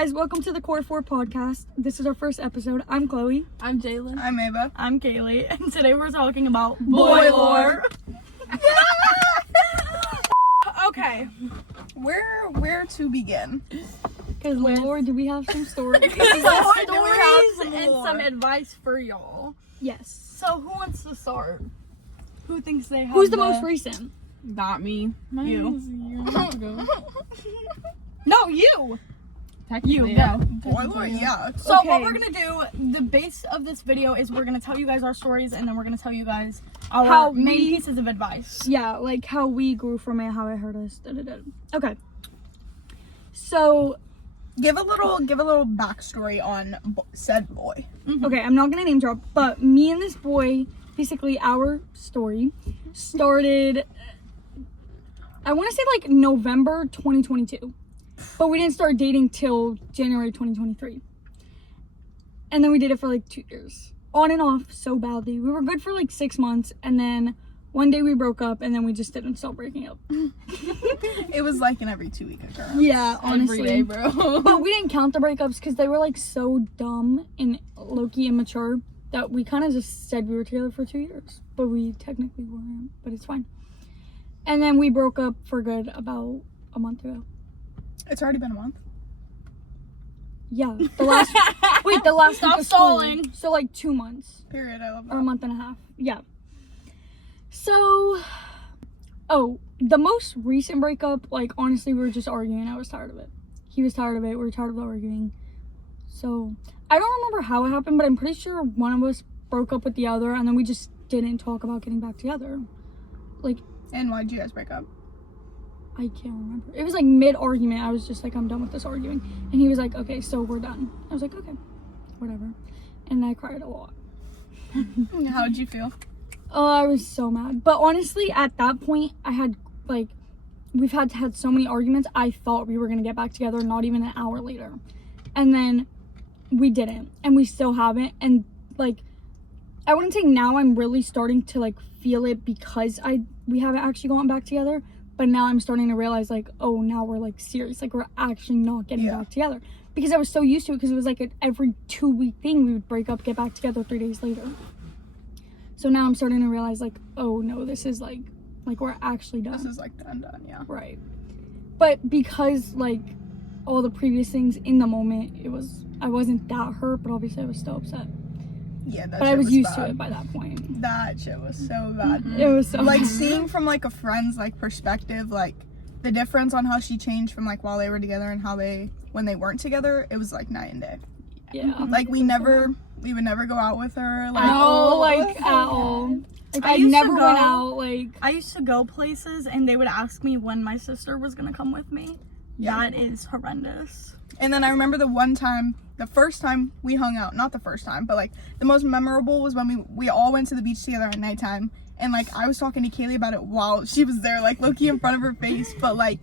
guys, welcome to the Core 4 podcast. This is our first episode. I'm Chloe. I'm Jalen. I'm Ava. I'm Kaylee. And today we're talking about Boy lore. Okay, where to begin? Because Lord, do we have some stories? Stories and some advice for y'all. Yes. So who wants to start? Who thinks they have Who's the most recent? Not me. You. Was a year and a half ago. No, you. Technically, You, yeah. Boy lore, yeah. So Okay. what we're gonna do, the base of this video is we're gonna tell you guys our stories, and then we're gonna tell you guys our How main we- pieces of advice. Yeah, like how we grew from it, how it hurt us. Okay. So, Give a little backstory on said boy. okay, I'm not gonna name drop, but me and this boy, basically our story started, I want to say like November 2022, but we didn't start dating till January 2023. And then we did it for like 2 years, on and off so badly. We were good for like 6 months, and then one day we broke up, and then we just didn't stop breaking up. It was like an every 2 week occurrence. Yeah, honestly. Every day, bro. But we didn't count the breakups because they were like so dumb and low-key immature that we kind of just said we were together for 2 years. But we technically weren't, but it's fine. And then we broke up for good about a month ago. It's already been a month. Yeah, the last week Stop of school. stalling. So like 2 months Period. I love or a that. month and a half. Yeah. So, the most recent breakup, like honestly, we were just arguing. I was tired of it. He was tired of it. We were tired of arguing. So, I don't remember how it happened, but I'm pretty sure one of us broke up with the other, and then we just didn't talk about getting back together. Like, And why'd you guys break up? I can't remember. It was like mid-argument. I was just like, I'm done with this arguing. And he was like, okay, so we're done. I was like, okay, whatever. And I cried a lot. How'd you feel? Oh, I was so mad. But honestly, at that point, I had, like, we've had so many arguments. I thought we were going to get back together not even an hour later. And then we didn't. And we still haven't. And, like, I wouldn't say now I'm really starting to, like, feel it because we haven't actually gone back together. But now I'm starting to realize, like, oh, now we're, like, serious. Like, we're actually not getting back together. Because I was so used to it because it was, like, every 2-week thing we would break up, get back together 3 days later. So now I'm starting to realize, like, oh, no, this is, like we're actually done. This is like done, yeah. Right. But because, like, all the previous things in the moment, I wasn't that hurt, but obviously I was still upset. Yeah, that But shit I was used bad. to it by that point. That shit was so bad. It was so Like, bad. seeing from, like, a friend's, like, perspective, like, the difference on how she changed from, like, while they were together and when they weren't together, it was, like, night and day. Yeah. Like, we would never go out with her. Like, At all. Like, at all. Like, I used to never go- went out, like... I used to go places, and they would ask me when my sister was gonna come with me. Yeah. That is horrendous. And then I remember the first time we hung out, not the first time, but like the most memorable was when we all went to the beach together at nighttime. And like I was talking to Kaylee about it while she was there, like low-key in front of her face, but like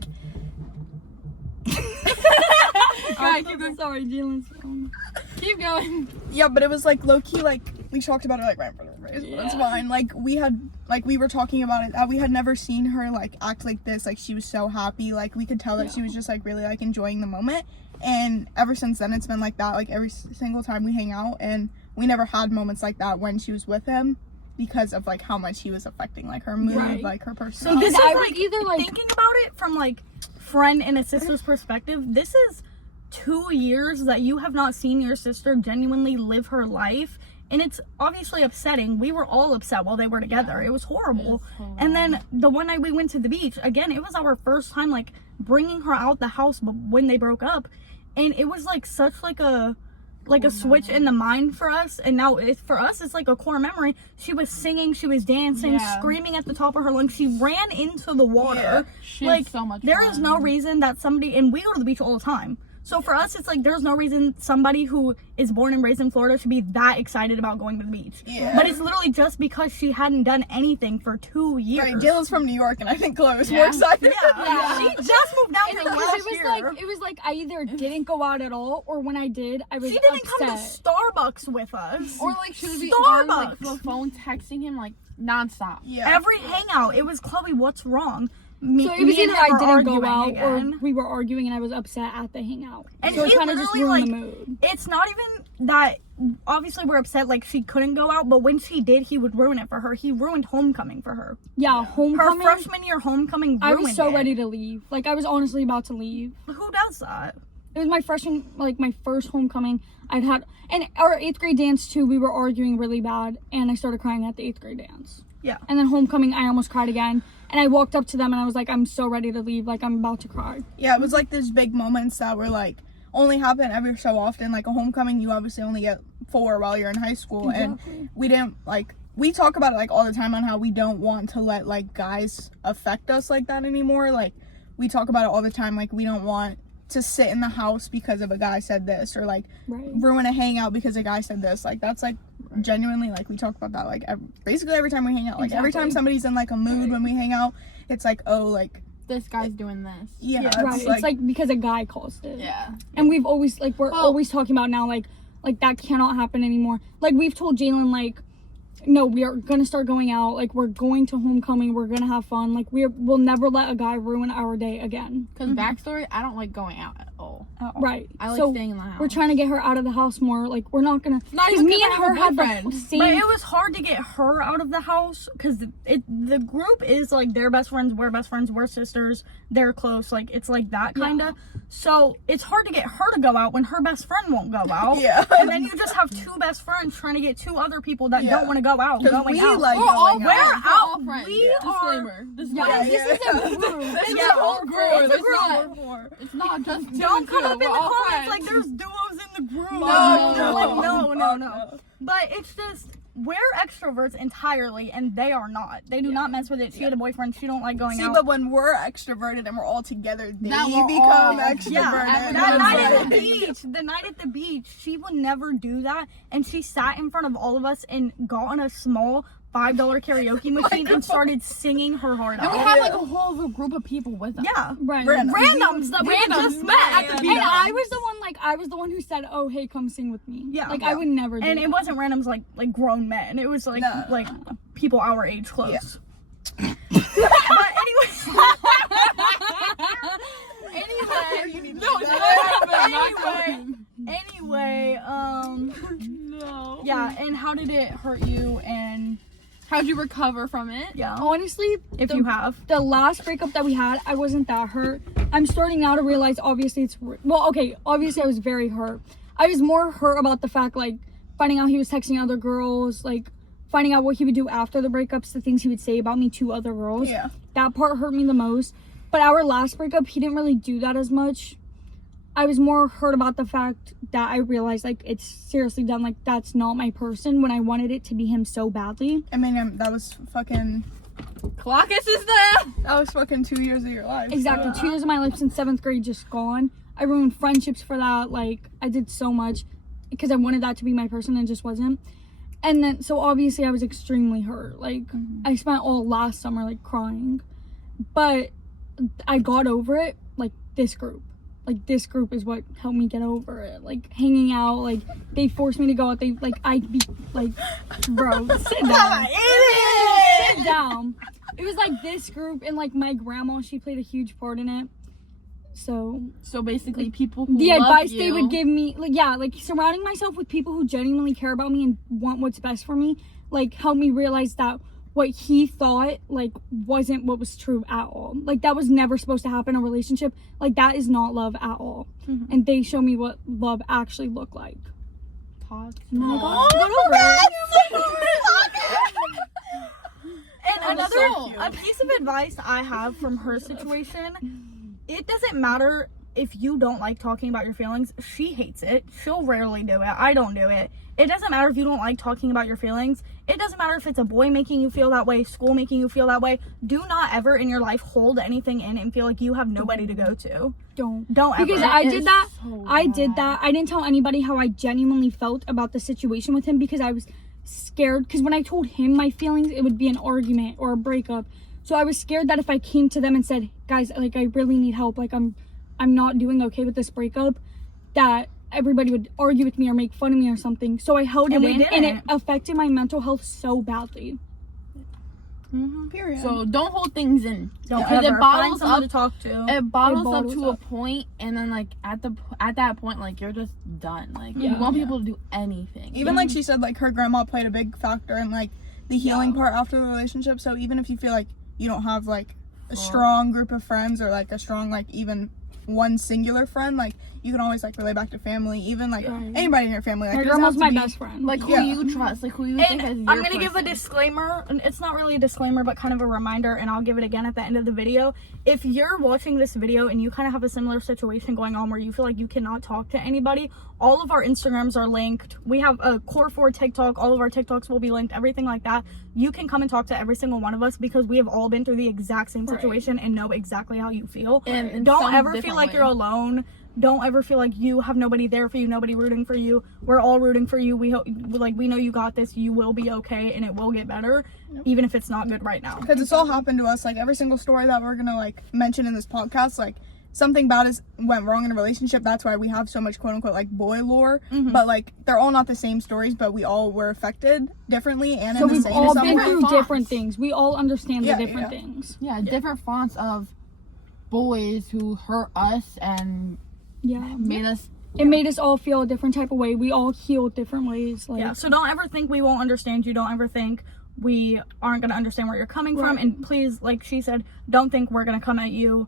I'm sorry, Jalen's phone. Keep going. yeah, but it was like low-key, like we talked about it like right in front of her face, but it's fine. Like we were talking about it, we had never seen her like act like this, like she was so happy, like we could tell that she was just like really like enjoying the moment. And ever since then it's been like that, like every single time we hang out, and we never had moments like that when she was with him because of like how much he was affecting like her mood, Right. like her So personality. this is I would like, either, like- thinking about it from like friend and a sister's perspective, this is 2 years that you have not seen your sister genuinely live her life, and it's obviously upsetting. We were all upset while they were together. It was horrible. And then the one night we went to the beach, again, it was our first time like bringing her out the house when they broke up, and it was like such like a switch in the mind for us. And now for us it's like a core memory. She was singing, she was dancing, screaming at the top of her lungs. She ran into the water. She Like, had so much there fun. is no reason that somebody, and we go to the beach all the time, so for us it's like there's no reason somebody who is born and raised in Florida should be that excited about going to the beach. But it's literally just because she hadn't done anything for 2 years. Right, Dylan's from New York, and I think Chloe was more excited. Yeah. She just moved down here Because last it was year. like, I either didn't go out at all, or when I did, I was She didn't upset. come to Starbucks with us. Or like she would be on like Starbucks. the phone texting him like nonstop. Yeah. Every hangout, it was Chloe, what's wrong? me, So it was me and either him I were didn't arguing go out again. or we were arguing and I was upset at the hangout. And so it he kind of just literally, ruined the mood. It's not even that, obviously we're upset like she couldn't go out, but when she did, he would ruin it for her. He ruined homecoming for her. Yeah, Her homecoming. freshman year homecoming ruined I was so it. ready to leave. Like I was honestly about to leave. Who does that? It was my freshman, like my first homecoming. And our 8th grade dance too, we were arguing really bad and I started crying at the 8th grade dance. Yeah. And then homecoming, I almost cried again. And I walked up to them and I was like, I'm so ready to leave. Like I'm about to cry. Yeah, it was like these big moments that were like only happen every so often. Like a homecoming, you obviously only get 4 while you're in high school. Exactly. And we didn't like, we talk about it like all the time on how we don't want to let like guys affect us like that anymore. Like we talk about it all the time. Like we don't want to sit in the house because of a guy said this, or like Right. ruin a hangout because a guy said this. Like that's like genuinely, like we talk about that like basically every time we hang out. Like every time Exactly. somebody's in like a mood when we hang out, it's like, oh, like This guy's doing this. yeah, Yeah. it's Right. It's like because a guy caused it. Yeah. And we've always like we're Well- always talking about now like that cannot happen anymore. Like we've told Jalen like, no, we are gonna start going out. Like we're going to homecoming. We're gonna have fun. Like we'll never let a guy ruin our day again. Because backstory, I don't like going out at all. Right. I like so staying in the house. we're trying to get her out of the house more. Like we're not gonna. Not Because even me 'cause and I her have a had the boyfriend. same. But it was hard to get her out of the house because the group is like they're best friends, we're sisters, they're close, like it's like that kind of. So it's hard to get her to go out when her best friend won't go out. Yeah. And then you just have 2 best friends trying to get 2 other people that Yeah. don't want to go out 'Cause going we out. like We're all going We're friends. out. We're all out. friends. We are- Disclaimer. Yeah, Disclaimer. this is a group. This is Yeah, a whole group. it's a It's group. not. It's not just. two Don't and come two. up in We're the all comments friends. like there's duos in the group. No. No. But it's just we're extroverts entirely, and they are not. They do not mess with it. She had a boyfriend. She don't like going See, out. but when we're extroverted and we're all together, they Now we're become all- extroverted. Yeah, Everyone's that night at like- the beach, she would never do that, and she sat in front of all of us and got on a small $5 karaoke machine and started singing her heart And we out. had like a whole other group of people with us. Yeah, Right. Random. randoms that we had Randoms just met at the at the beach. And I was the one who said, "Oh, hey, come sing with me." Yeah. Like Yeah. I would never. Do And that. it wasn't randoms like grown men. It was like No. like people our age close. Yeah. But anyway. Anyway, No. yeah, and how did it hurt you? And How'd you recover from it? yeah, Honestly, if the- you have. the last breakup that we had, I wasn't that hurt. I'm starting now to realize, obviously, obviously I was very hurt. I was more hurt about the fact, like, finding out he was texting other girls, like, finding out what he would do after the breakups, the things he would say about me to other girls. Yeah. That part hurt me the most. But our last breakup, he didn't really do that as much. I was more hurt about the fact that I realized, like, it's seriously done. Like, that's not my person when I wanted it to be him so badly. I mean, that was fucking Clockers is there. 2 years of your life. Exactly. 2 years of my life since 7th grade just gone. I ruined friendships for that. Like, I did so much because I wanted that to be my person and it just wasn't. And then, so obviously I was extremely hurt. Like, I spent all last summer, like, crying. But I got over it, like, this group. Like, this group is what helped me get over it. Like, hanging out, like, they forced me to go out. They, like, I'd be, like, bro, sit down. Sit down. It was, like, this group and, like, my grandma, she played a huge part in it. So, So basically, people who the love advice you, they would give me, like, yeah, like, surrounding myself with people who genuinely care about me and want what's best for me, like, helped me realize that what he thought, like, wasn't what was true at all. Like, that was never supposed to happen in a relationship. Like, that is not love at all. And they show me what love actually looked like. Talk. And then I got over it. And That was another so cute. a piece of advice I have from her situation, it doesn't matter if you don't like talking about your feelings. She hates it. She'll rarely do it. I don't do it. It doesn't matter if you don't like talking about your feelings. It doesn't matter if it's a boy making you feel that way, school making you feel that way. Do not ever in your life hold anything in and feel like you have nobody to go to. Don't ever. Because I It did is that. so I did bad. that. I didn't tell anybody how I genuinely felt about the situation with him because I was scared. Because when I told him my feelings, it would be an argument or a breakup. So I was scared that if I came to them and said, guys, like, I really need help, like, I'm not doing okay with this breakup, that everybody would argue with me or make fun of me or something. So I held And it we in, and it didn't. affected my mental health so badly. Period. So don't hold things in. Don't Because ever it find bottles someone up. to talk to. It bottles up bottles to a up. point, and then like at that point, like you're just done. Like you Yeah. want people to do anything. even like she said, like her grandma played a big factor in like the healing part after the relationship. So even if you feel like you don't have like a strong group of friends or like a strong like even one singular friend, like you can always like relate back to family, even like Right. anybody in your family. Like My it doesn't grandma's have to my be- best friend. Like who Yeah. you trust, like who you And think is your I'm gonna give a person. disclaimer, and it's not really a disclaimer, but kind of a reminder, and I'll give it again at the end of the video. If you're watching this video and you kind of have a similar situation going on where you feel like you cannot talk to anybody, all of our Instagrams are linked. We have a Core 4 TikTok. All of our TikToks will be linked, everything like that. You can come and talk to every single one of us because we have all been through the exact same situation and know exactly how you feel. And in don't some ever feel different like way. you're alone. Don't ever feel like you have nobody there for you, nobody rooting for you. We're all rooting for you. We hope, like, we know you got this. You will be okay, and it will get better, even if it's not good right now. because it's all happened to us. Like every single story that we're gonna like mention in this podcast, like something bad went wrong in a relationship. That's why we have so much quote unquote like boy lore. But like they're all not the same stories, but we all were affected differently and so in the we've same all some been way. through Fonts. different things. We all understand Yeah, the different yeah. things. Yeah, different fonts of boys who hurt us and Yeah. made us. It made us all feel a different type of way. We all healed different ways. Like Yeah, so don't ever think we won't understand you. Don't ever think we aren't going to understand where you're coming from. Right. And please, like she said, don't think we're going to come at you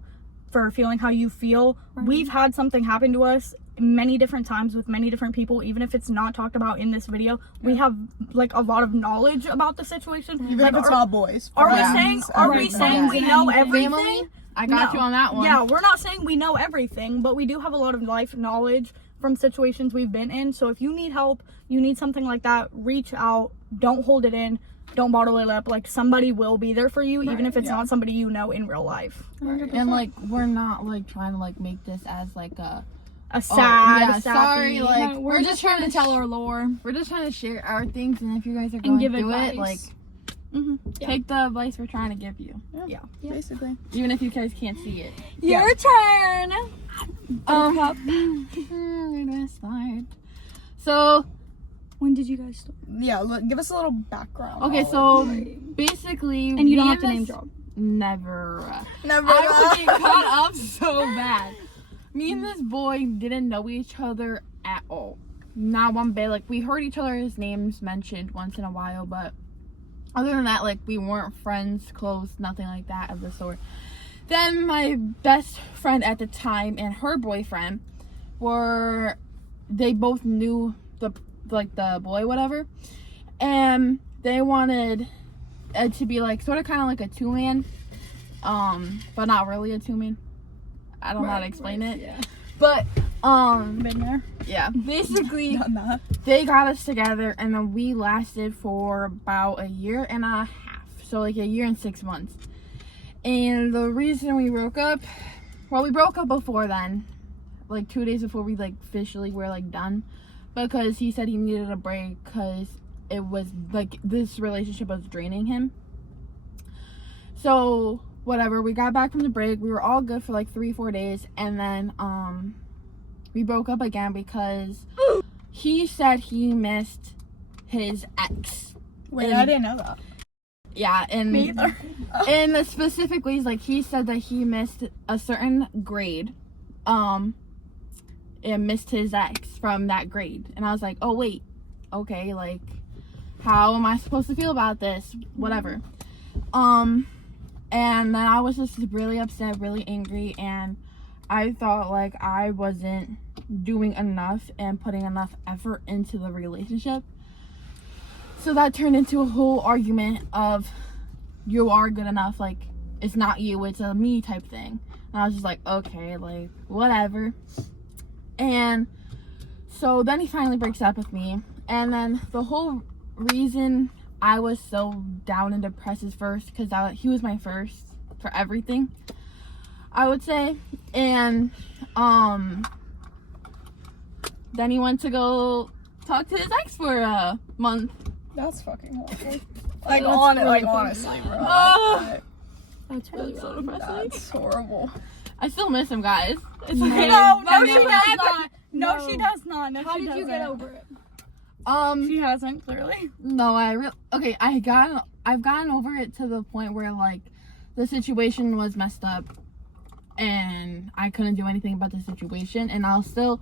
for feeling how you feel. Right. We've had something happen to us many different times with many different people. Even if it's not talked about in this video, we have like a lot of knowledge about the situation. Even like, if it's not boys. are we Yeah. saying friends, are we everything. saying we know everything? Family, I got No. you on that one. Yeah, we're not saying we know everything, but we do have a lot of life knowledge from situations we've been in. So if you need help, you need something like that, reach out. Don't hold it in. Don't bottle it up. Like somebody will be there for you, even if it's not somebody you know in real life. And like we're not like trying to like make this as like A sad, yeah, sappy- sorry, like Yeah, we're just trying to tell our lore. we're just trying to share our things, and if you guys are going give through advice. it, like Mhm. take the advice we're trying to give you, Basically. even if you guys can't see it. Your turn. Where do I start? So When did you guys start? Yeah, give us a little background. okay, so basically, And you don't me have to name this- drop. Never. Never. I would get caught up so bad. Me and this boy didn't know each other at all. Not one bit. Like, we heard each other's names mentioned once in a while, but other than that, like, we weren't friends, close, nothing like that of the sort. Then my best friend at the time and her boyfriend they both knew the boy, whatever, and they wanted it to be like sort of kind of like a two-man, but not really a two-man. I don't know how to explain it. Yeah. But Been there. yeah, basically Done that. they got us together, and then we lasted for about a year and a half, so like a year and 6 months. And the reason we broke up, well, we broke up before then, like 2 days before we like officially were like done, because he said he needed a break because it was like this relationship was draining him. So whatever, we got back from the break, we were all good for like 3-4 days, and then we broke up again because he said he missed his ex. Wait, And- I didn't know that. Yeah, and Me either. in the specific ways, like he said that he missed a certain grade, and missed his ex from that grade. And I was like, oh wait, okay, like how am I supposed to feel about this? Whatever. And then I was just really upset, really angry, and I thought like I wasn't doing enough and putting enough effort into the relationship. So that turned into a whole argument of you are good enough, like it's not you, it's a me type thing. And I was just like, okay, like whatever. And so then he finally breaks up with me, and then the whole reason I was so down and depressed is first because he was my first for everything, I would say. And then he went to go talk to his ex for a month. That's fucking horrible. Like, That's on it, really like, honestly, bro. Oh. That's really That's so rough. depressing. That's horrible. I still miss him, guys. It's No. okay. No, But she we- does not. No, No. she does not. No, How she did you doesn't. get over it? She hasn't, clearly. No, I I've gotten over it to the point where like the situation was messed up and I couldn't do anything about the situation, and I'll still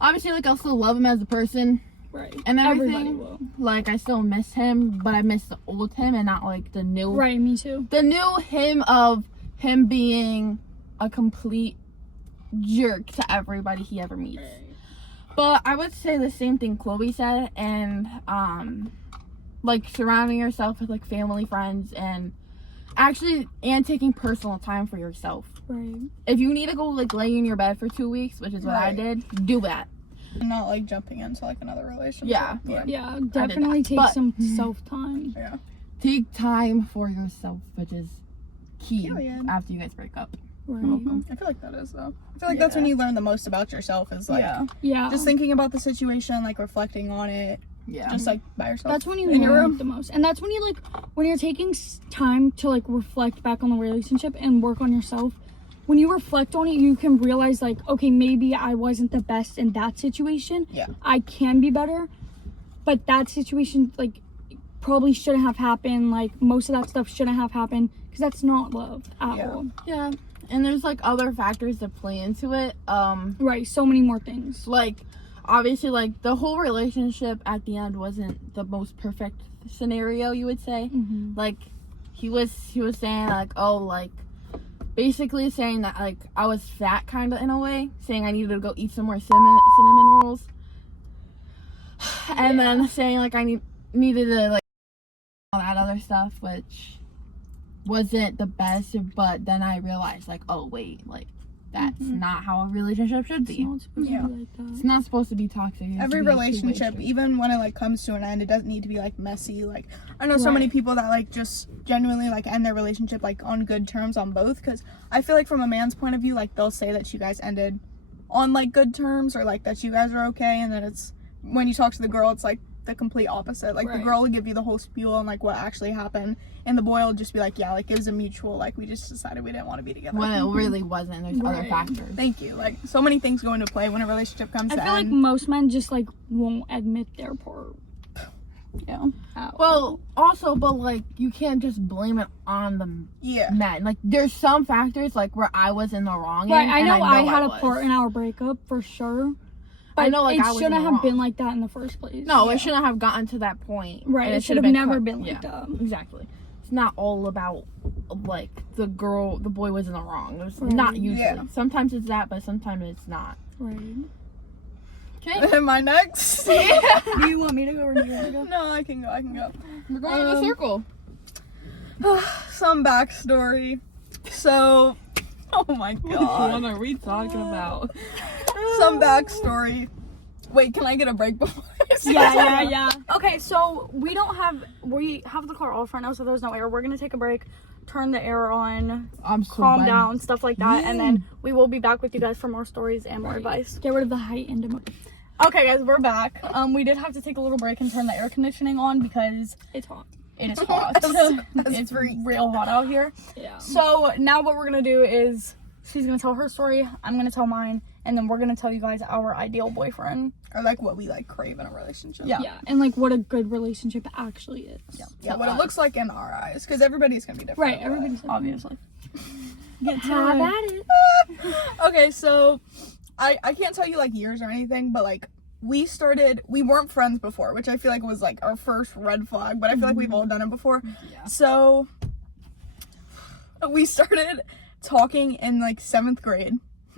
obviously like I'll still love him as a person Right. and Everybody everything. will. Like I still miss him, but I miss the old him and not like the new Right, me too. the new him of him being a complete jerk to everybody he ever meets. But I would say the same thing Chloe said, and like surrounding yourself with like family, friends, and taking personal time for yourself. Right. If you need to go like lay in your bed for 2 weeks, which is what I Right. did, do that. And not like jumping into like another relationship. Yeah. Yeah, definitely take But- some self-time. Yeah. Take time for yourself, which is key Period. after you guys break up. Right. I feel like that is though. I feel like that's when you learn the most about yourself is like Yeah. just thinking about the situation, like reflecting on it, Yeah. just like by yourself. That's when you in your learn room. the most. And that's when you like when you're taking time to like reflect back on the relationship and work on yourself. When you reflect on it, you can realize like, okay, maybe I wasn't the best in that situation. Yeah. I can be better. But that situation like probably shouldn't have happened. Like most of that stuff shouldn't have happened because that's not love at Yeah. all. Yeah. And there's like other factors that play into it. Right, so many more things. Like obviously like the whole relationship at the end wasn't the most perfect scenario, you would say. Mm-hmm. Like he was saying like, oh, like basically saying that like I was fat kind of in a way, saying I needed to go eat some more cinnamon rolls, and then saying like I needed to like all that other stuff, which wasn't the best. But then I realized like, oh wait, like that's not how a relationship should It's be. not supposed Yeah. to be like It's that. not supposed to be toxic. It has Every to be a relationship, two-way even when it like comes to an end, it doesn't need to be like messy. Like I know so many Right. people that like just genuinely like end their relationship like on good terms on both. Because I feel like from a man's point of view, like they'll say that you guys ended on like good terms or like that you guys are okay, and then it's when you talk to the girl, it's like the complete opposite. Like the Right. girl will give you the whole spiel on like what actually happened, and the boy will just be like, yeah, like it was a mutual, like we just decided we didn't want to be together. when it really wasn't. There's other Right. factors. Thank you. Like so many things go into play when a relationship comes I to feel like end. most men just like won't admit their part. Yeah. Well, also, but like you can't just blame it on the Yeah. men. Like there's some factors like where I was in the wrong. Right, end, I and know I had a was. part in our breakup for sure. But I know, like, it I was in shouldn't the have wrong. been like that in the first place. No, Yeah. it shouldn't have gotten to that point. Right, and it should should've have never cut- been like yeah, that. Exactly. It's not all about like the boy was in the wrong. It's Right. not usually. Yeah. Sometimes it's that, but sometimes it's not. Right. Okay. Am I next? Do you want me to go or do you want to go? No, I can go. We're going in a circle. Some backstory. So, oh my god. are we talking about? Some backstory. Wait, can I get a break before I say Yeah. Okay, so we have the car off right now, so there's no air. We're gonna take a break, turn the air on, I'm so calm bad. down, stuff like that, and then we will be back with you guys for more stories and more advice. Get rid of the height and emotion. Okay, guys, we're back. We did have to take a little break and turn the air conditioning on because It's hot. it is hot. It's real hot out here. Yeah. So now what we're gonna do is she's gonna tell her story, I'm gonna tell mine, and then we're gonna tell you guys our ideal boyfriend. Or like what we like crave in a relationship. Yeah. Yeah, and like what a good relationship actually is. Yeah, what it looks like in our eyes. Because everybody's gonna be different. Right, but- everybody's Obviously. have at it. Okay, so I can't tell you like years or anything, but like we weren't friends before, which I feel like was like our first red flag, but I feel like we've all done it before. Yeah. So we started talking in like 7th grade.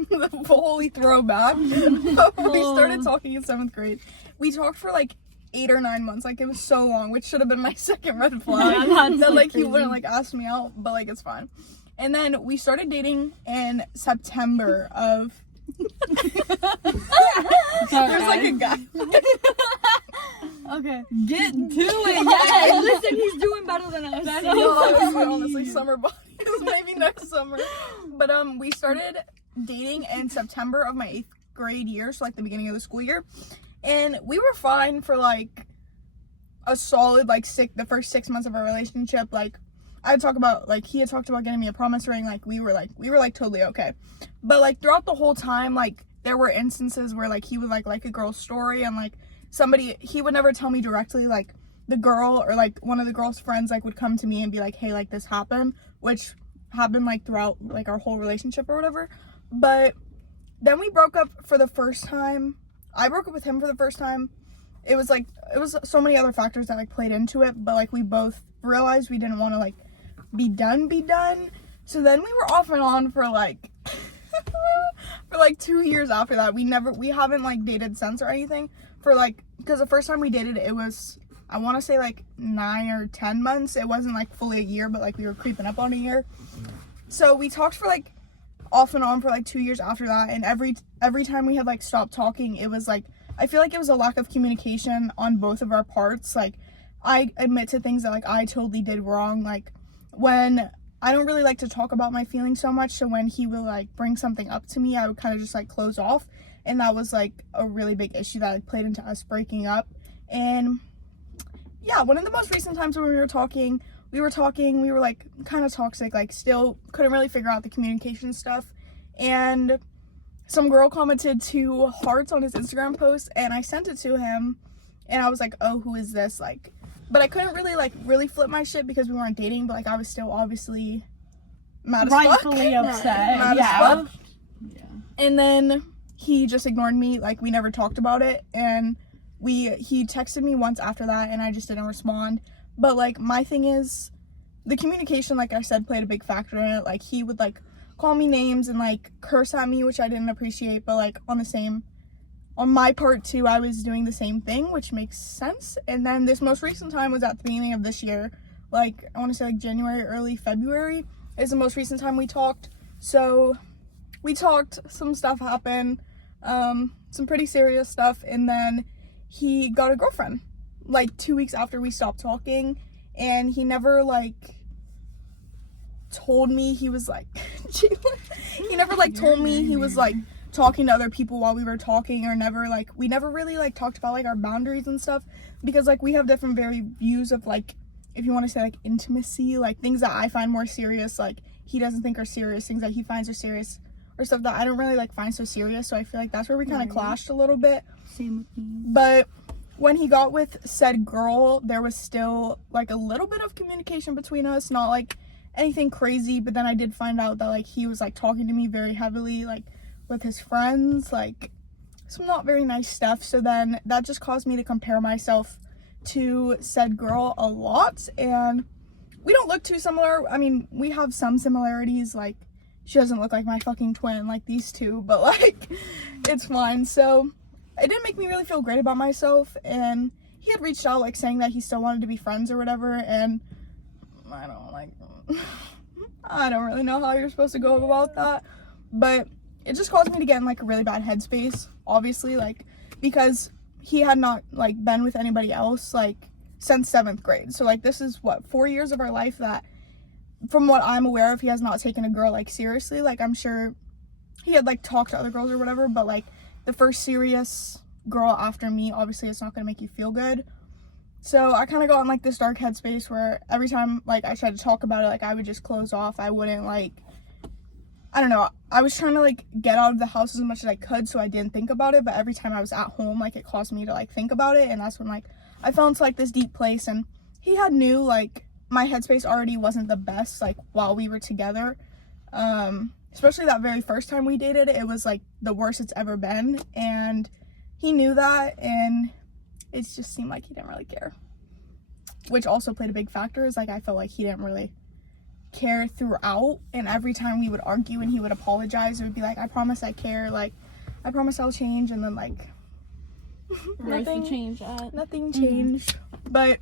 The holy throwback. We started talking in 7th grade. We talked for like 8 or 9 months. Like it was so long, which should have been my second red flag. Yeah, that's, that like, like he crazy. wouldn't like ask me out, but like it's fine. And then we started dating in September of there's like a guy. Okay. Get to it. Yes, listen, he's doing better than us. Honestly, summer bodies maybe next summer. But we started dating in September of my 8th grade year, so like the beginning of the school year, and we were fine for like a solid like the first 6 months of our relationship. Like he had talked about getting me a promise ring. Like we were like totally okay, but like throughout the whole time, like there were instances where like he would like a girl's story, and like he would never tell me directly like the girl or like one of the girl's friends like would come to me and be like, hey, like this happened, which happened like throughout like our whole relationship or whatever. But then we broke up for the first time. I broke up with him for the first time. It was so many other factors that like played into it, but like we both realized we didn't want to like be done. So then we were off and on for like for like 2 years after that. We haven't like dated since or anything for like, because the first time we dated it was, I want to say like 9 or 10 months. It wasn't like fully a year, but like we were creeping up on a year. So we talked for like off and on for like 2 years after that, and every time we had like stopped talking, it was like, I feel like it was a lack of communication on both of our parts. Like I admit to things that like I totally did wrong, like when I don't really like to talk about my feelings so much, so when he will like bring something up to me, I would kind of just like close off, and that was like a really big issue that like played into us breaking up. And yeah, one of the most recent times when we were talking, we were like kind of toxic, like still couldn't really figure out the communication stuff, and some girl commented 2 hearts on his Instagram post, and I sent it to him, and I was like, oh, who is this? Like, but I couldn't really flip my shit because we weren't dating, but like I was still obviously mad as fuck. Rightfully upset. Mad as fuck. Yeah. And then he just ignored me, like we never talked about it, and he texted me once after that, and I just didn't respond. But like my thing is, the communication, like I said, played a big factor in it. Like he would like call me names and like curse at me, which I didn't appreciate, but like on my part too, I was doing the same thing, which makes sense. And then this most recent time was at the beginning of this year, like I want to say like January, early February is the most recent time we talked. So we talked, some stuff happened, some pretty serious stuff, and then he got a girlfriend like 2 weeks after we stopped talking, and he never like told me he was like he never like told me he was like talking to other people while we were talking, or we never really like talked about like our boundaries and stuff, because like we have different views of like, if you want to say like intimacy, like things that I find more serious, like he doesn't think are serious, things that he finds are serious, or stuff that I don't really like find so serious. So I feel like that's where we kind of clashed a little bit. Same with me. But when he got with said girl, there was still like a little bit of communication between us, not like anything crazy, but then I did find out that like he was like talking to me very heavily like with his friends, like some not very nice stuff. So then that just caused me to compare myself to said girl a lot, and we don't look too similar. I mean, we have some similarities, like she doesn't look like my fucking twin like these two, but like it's fine. So it didn't make me really feel great about myself, and he had reached out like saying that he still wanted to be friends or whatever, and I don't really know how you're supposed to go about that, but it just caused me to get in like a really bad headspace, obviously, like because he had not like been with anybody else like since 7th grade. So like this is what, 4 years of our life that, from what I'm aware of, he has not taken a girl like seriously. Like I'm sure he had like talked to other girls or whatever, but like the first serious girl after me, obviously it's not gonna make you feel good. So I kind of got in like this dark headspace where every time like I tried to talk about it, like I would just close off. I wouldn't like, I don't know, I was trying to like get out of the house as much as I could so I didn't think about it, but every time I was at home, like it caused me to like think about it, and that's when like I fell into like this deep place. And he had knew like my headspace already wasn't the best like while we were together, especially that very first time we dated. It was like the worst it's ever been, and he knew that, and it just seemed like he didn't really care, which also played a big factor. Is like I felt like he didn't really care throughout, and every time we would argue and he would apologize, it would be like, I promise I care, like I promise I'll change, and then like nothing changed. But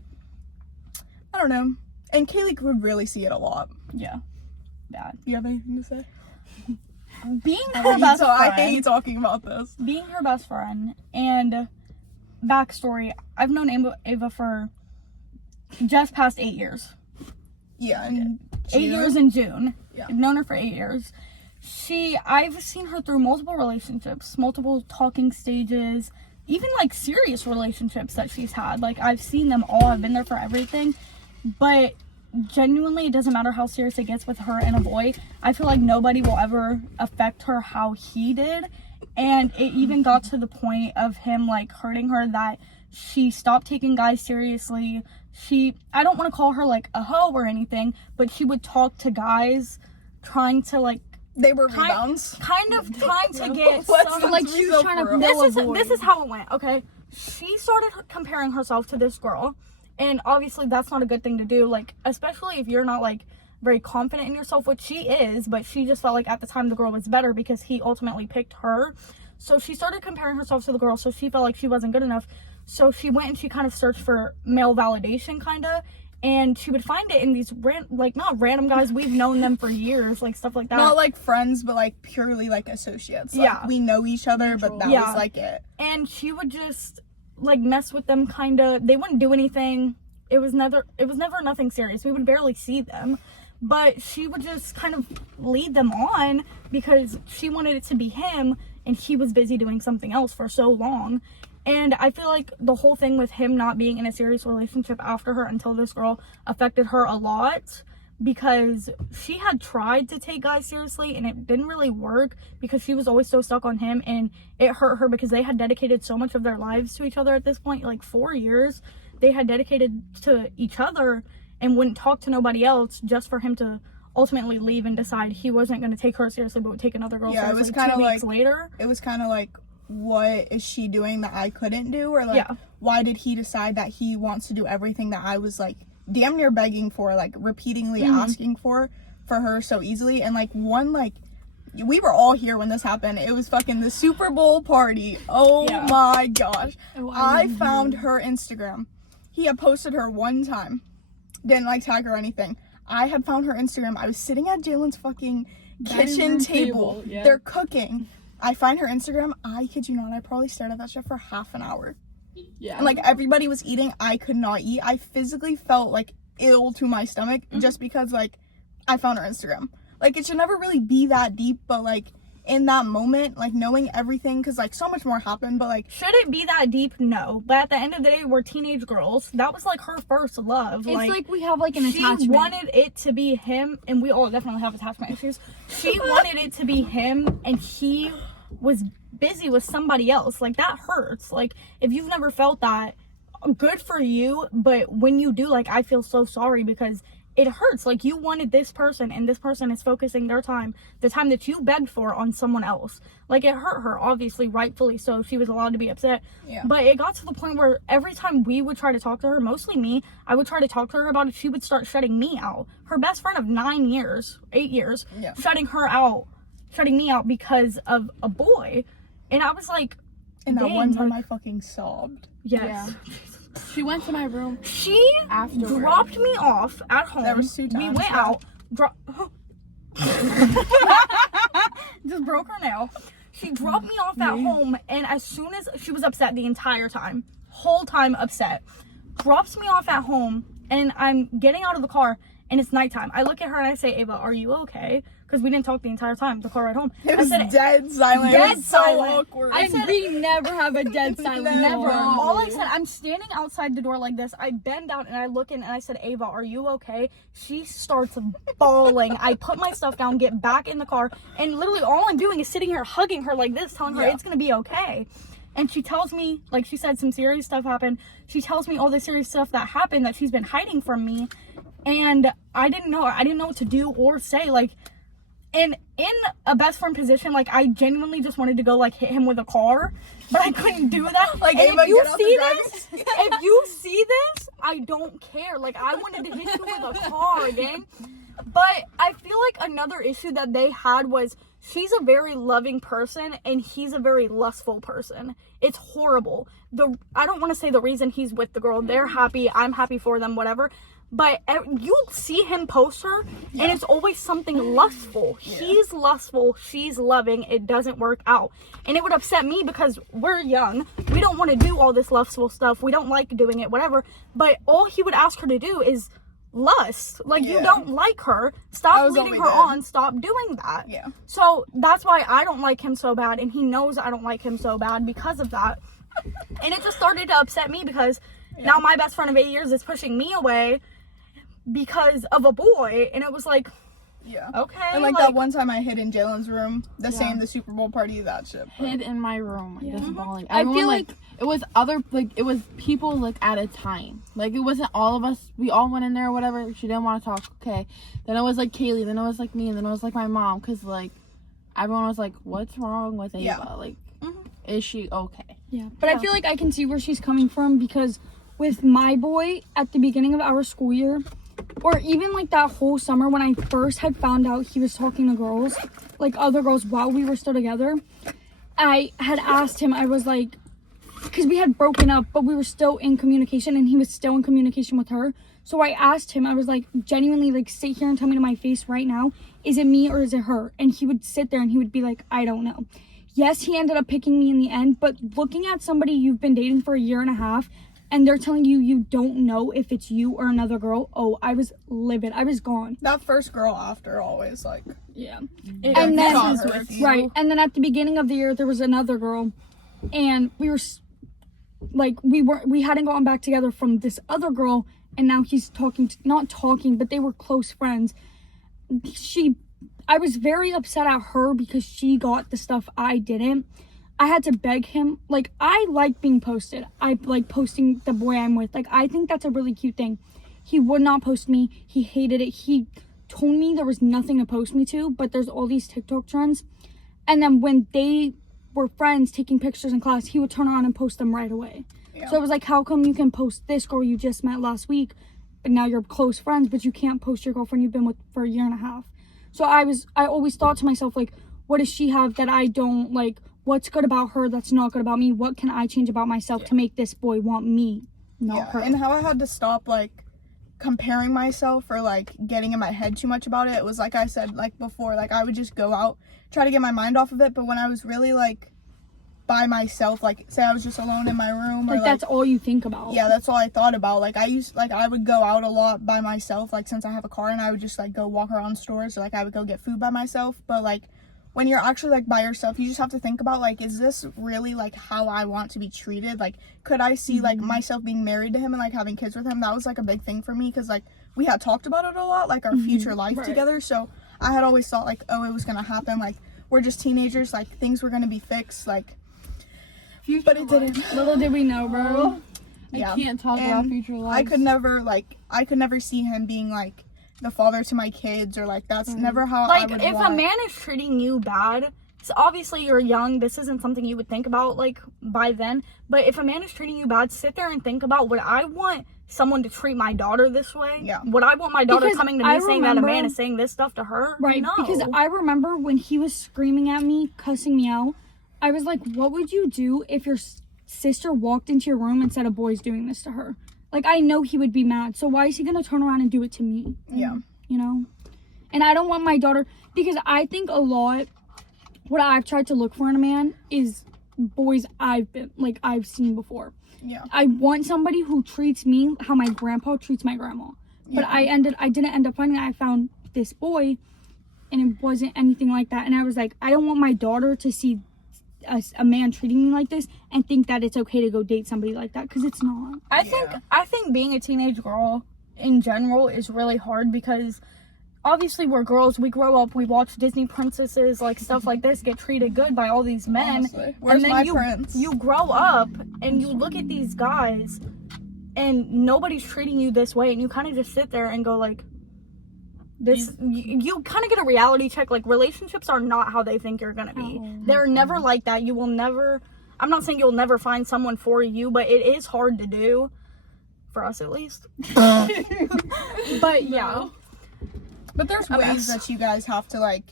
I don't know, and Kaylee could really see it a lot. Yeah. Bad. You have anything to say? Being her best friend. I hate talking about this. Being her best friend, and backstory, I've known Ava for just past 8 years. Yeah, and 8 years in June. Yeah. I've known her for 8 years. I've seen her through multiple relationships, multiple talking stages, even like serious relationships that she's had. Like I've seen them all. I've been there for everything. But genuinely, it doesn't matter how serious it gets with her and a boy. I feel like nobody will ever affect her how he did. And it even got to the point of him like hurting her that She stopped taking guys seriously. I don't want to call her like a hoe or anything, but she would talk to guys trying to like They were rebounds. kind of trying to get Let's some, not like be she was so trying to for real. this is how it went, okay? She started comparing herself to this girl, and obviously that's not a good thing to do, like, especially if you're not like very confident in yourself, which she is, but she just felt like at the time the girl was better because he ultimately picked her. So she started comparing herself to the girl, so she felt like she wasn't good enough. So she went and she kind of searched for male validation, kind of, and she would find it in these not random guys, we've known them for years, like stuff like that. Not like friends, but like purely like associates. Like, Yeah. we know each other, but that Yeah. was like it. And she would just like mess with them, kind of. They wouldn't do anything. It was never nothing serious. We would barely see them, but she would just kind of lead them on because she wanted it to be him, and he was busy doing something else for so long. And I feel like the whole thing with him not being in a serious relationship after her until this girl affected her a lot, because she had tried to take guys seriously and it didn't really work because she was always so stuck on him, and it hurt her because they had dedicated so much of their lives to each other at this point, like 4 years they had dedicated to each other, and wouldn't talk to nobody else just for him to ultimately leave and decide he wasn't going to take her seriously but would take another girl Yeah, it seriously was kinda 2 weeks like- later. It was kind of like, what is she doing that I couldn't do? Or like, Yeah. why did he decide that he wants to do everything that I was like damn near begging for, like repeatedly asking for her so easily? And like we were all here when this happened. It was fucking the Super Bowl party. Oh Yeah. my gosh. Oh, I found her Instagram. He had posted her one time. Didn't like tag her or anything. I had found her Instagram. I was sitting at Jalen's fucking kitchen room table. table, yeah. They're cooking. I find her Instagram. I kid you not, I probably stared at that shit for half an hour. Yeah. And like everybody was eating, I could not eat. I physically felt like ill to my stomach just because like I found her Instagram. Like it should never really be that deep, but like in that moment, like knowing everything, because like so much more happened, but like Should it be that deep? No. But at the end of the day, we're teenage girls. That was like her first love. It's like we have like an she attachment. wanted it to be him, and we all definitely have attachment issues. She wanted it to be him, and he was busy with somebody else. Like that hurts. Like if you've never felt that, good for you. But when you do, like I feel so sorry because it hurts. Like you wanted this person, and this person is focusing their time, the time that you begged for, on someone else. Like it hurt her, obviously, rightfully so. She was allowed to be upset. Yeah. But it got to the point where every time we would try to talk to her, mostly me, I would try to talk to her about it, she would start shutting me out. Her best friend of 8 years, Yeah. shutting me out because of a boy. And I was like, and that dang, one time like, I fucking sobbed. yes. Yeah. She went to my room She afterwards. dropped me off at home. There was 2 We times, went yeah. out. Just broke her nail. She dropped me off at home, and as soon as she was upset the entire time, whole time upset, drops me off at home, and I'm getting out of the car, and it's nighttime. I look at her and I say, Ava, are you okay? Because we didn't talk the entire time, the car ride home. It I was said, dead silent. dead It was so silent. awkward. I And said- we never have a dead silence. Never. Never. all I said, I'm standing outside the door like this. I bend down and I look in and I said, Ava, are you okay? She starts bawling. I put my stuff down, get back in the car, and literally all I'm doing is sitting here hugging her like this, telling her Yeah. it's gonna be okay. And she tells me, like she said, some serious stuff happened. She tells me all the serious stuff that happened that she's been hiding from me. And I didn't know what to do or say. Like, and in a best friend position, like I genuinely just wanted to go like hit him with a car, but I couldn't do that. Like, and Ava, if you get out see the driving this, seat. if you see this, I don't care. Like I wanted to hit you with a car, gang. But I feel like another issue that they had was she's a very loving person and he's a very lustful person. It's horrible. I don't want to say the reason he's with the girl. They're happy. I'm happy for them, whatever. But you'll see him post her, and it's always something lustful. Yeah. He's lustful, she's loving, it doesn't work out. And it would upset me because we're young. We don't want to do all this lustful stuff. We don't like doing it, whatever. But all he would ask her to do is lust. Like, you Yeah. don't like her. That Stop was all leading we her did. on. Stop doing that. Yeah. So that's why I don't like him so bad, and he knows I don't like him so bad because of that. And it just started to upset me because now my best friend of 8 years is pushing me away because of a boy. And it was like, Yeah. Okay. And like that one time I hid in Jalen's room, the Super Bowl party, that shit. Bro. Hid in my room, Yeah. just bawling. I Everyone, feel like it was it was people like at a time. Like it wasn't all of us. We all went in there or whatever. She didn't want to talk. Okay. Then it was like Kaylee. Then it was like me. And then it was like my mom. Cause like everyone was like, "What's wrong with Ava? Yeah. Like, is she okay?" Yeah, but I feel like I can see where she's coming from because with my boy at the beginning of our school year, or even like that whole summer when I first had found out he was talking to girls, like other girls while we were still together, I had asked him, I was like, because we had broken up, but we were still in communication and he was still in communication with her. So I asked him, I was like, genuinely, like, sit here and tell me to my face right now, is it me or is it her? And he would sit there and he would be like, I don't know. Yes, he ended up picking me in the end, but looking at somebody you've been dating for a year and a half and they're telling you you don't know if it's you or another girl, oh, I was livid. I was gone. That first girl after always like. Yeah. And then, with you. right. And then at the beginning of the year, there was another girl and we were like, we hadn't gotten back together from this other girl. And now he's not talking, but they were close friends. I was very upset at her because she got the stuff I didn't. I had to beg him. Like, I like being posted. I like posting the boy I'm with. Like, I think that's a really cute thing. He would not post me. He hated it. He told me there was nothing to post me to, but there's all these TikTok trends. And then when they were friends taking pictures in class, he would turn around and post them right away. Yeah. So I was like, how come you can post this girl you just met last week, but now you're close friends, but you can't post your girlfriend you've been with for a year and a half? So I always thought to myself, like, what does she have that I don't? Like, what's good about her that's not good about me? What can I change about myself to make this boy want me, not her? And how I had to stop, like, comparing myself or, like, getting in my head too much about it. It was like I said, like, before, like, I would just go out, try to get my mind off of it, but when I was really, like, by myself, like, say I was just alone in my room, or Like, that's all you think about. yeah, that's all I thought about. Like, I would go out a lot by myself, like, since I have a car, and I would just, like, go walk around stores, or, like, I would go get food by myself. But, like, when you're actually, like, by yourself, you just have to think about, like, is this really, like, how I want to be treated? Like, could I see, like, myself being married to him and, like, having kids with him? That was, like, a big thing for me, because, like, we had talked about it a lot, like, our future life together. So I had always thought, like, oh, it was gonna happen. Like, we're just teenagers, like, things were gonna be fixed, like, but it didn't. Little did we know, bro. Yeah. I can't talk about future lives. I could never see him being like the father to my kids, or like that's never how I Like, would if want a it. man is treating you bad, so obviously you're young, this isn't something you would think about, like, by then, but if a man is treating you bad, sit there and think about, would I want someone to treat my daughter this way? Yeah. Would I want my daughter Because coming to me I saying that a man remember- is saying this stuff to her? Right, No. because I remember when he was screaming at me, cussing me out, I was like, what would you do if your sister walked into your room and said a boy's doing this to her? Like, I know he would be mad, so why is he gonna turn around and do it to me? Yeah. You know? And I don't want my daughter, because I think a lot, what I've tried to look for in a man is boys I've seen before. Yeah. I want somebody who treats me how my grandpa treats my grandma. But I didn't end up finding that. I found this boy, and it wasn't anything like that. And I was like, I don't want my daughter to see a man treating me like this and think that it's okay to go date somebody like that, because it's not. I think being a teenage girl in general is really hard, because obviously we're girls, we grow up, we watch Disney princesses, like stuff like this, get treated good by all these men. Honestly. Where's and then my you, prince? you grow up and you look at these guys and nobody's treating you this way, and you kind of just sit there and go like, this, you kind of get a reality check. Like, relationships are not how they think you're gonna be. They're never like that. You will never, I'm not saying you'll never find someone for you, but it is hard to do, for us at least. But yeah. But there's ways that you guys have to, like,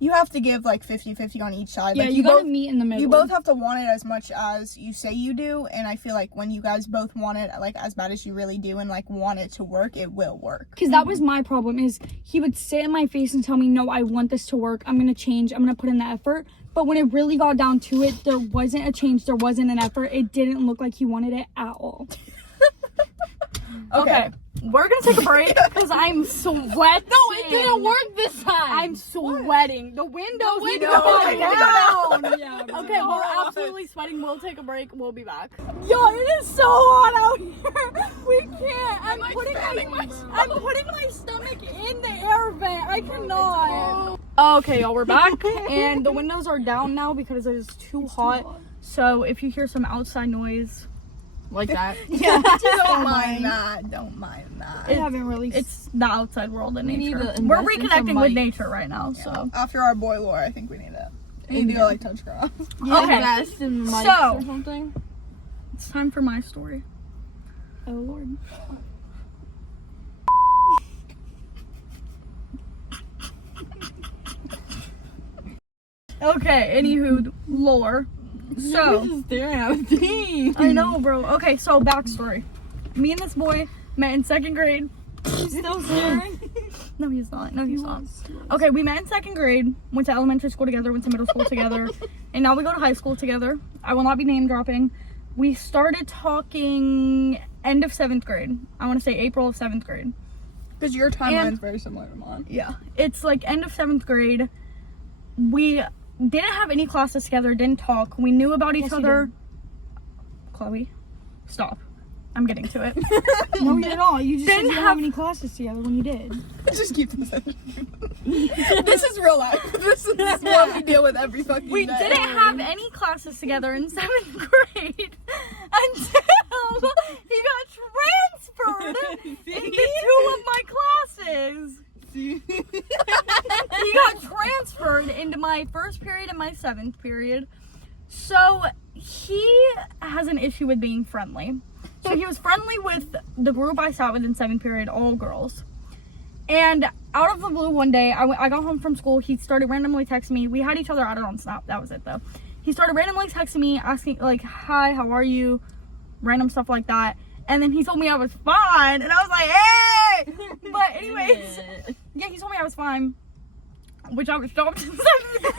you have to give like 50-50 on each side. Yeah, like, you gotta meet in the middle. You both have to want it as much as you say you do, and I feel like when you guys both want it, like, as bad as you really do, and like want it to work, it will work. Because that was my problem, is he would sit in my face and tell me, no, I want this to work, I'm gonna change, I'm gonna put in the effort. But when it really got down to it, there wasn't a change, there wasn't an effort. It didn't look like he wanted it at all. Okay. We're gonna take a break because I'm sweating. No, it didn't work this time. I'm sweating. The windows need to windows go are down. Yeah, Okay, we're absolutely sweating. We'll take a break. We'll be back. Yo, it is so hot out here. We can't. I'm putting my stomach in the air vent. I cannot. Okay, y'all, we're back, and the windows are down now because it is too hot. So if you hear some outside noise, Like that. Yeah, don't mind that. Don't mind that. I haven't really. it's the outside world and We need nature. to We're invest in reconnecting some with mics. nature right now. So After our boy lore, I think we need it. We need to go like touch grass. Okay. Invest in mics So- or something. it's time for my story. Oh Lord. Okay, anywho, lore. So Just staring at me. I know, bro. Okay, so backstory. Me and this boy met in 2nd grade. Still staring. No, he's not. No, he's not. Okay, we met in 2nd grade, went to elementary school together, went to middle school together, and now we go to high school together. I will not be name dropping. We started talking end of 7th grade. I want to say April of 7th grade. Because your timeline's And- very similar to mine. Yeah, it's like end of 7th grade. We didn't have any classes together, didn't talk. We knew about each Yes, you other. Chloe, stop. I'm getting to it. No, you're not. You just Didn't didn't have- have any classes together when you did. Just keep this in. This is real life. This is what we deal with every fucking We day. didn't have any classes together in 7th grade until he got transferred into 2 of my classes. He got transferred into my 1st period and my 7th period. So he has an issue with being friendly. So he was friendly with the group I sat with in 7th period, all girls. And out of the blue one day, I got home from school. He started randomly texting me. We had each other added on Snap. That was it, though. He started randomly texting me, asking, like, hi, how are you? Random stuff like that. And then he told me I was fine. And I was like, hey! But anyways, yeah, he told me I was fine. Which I was stopped in 7th grade.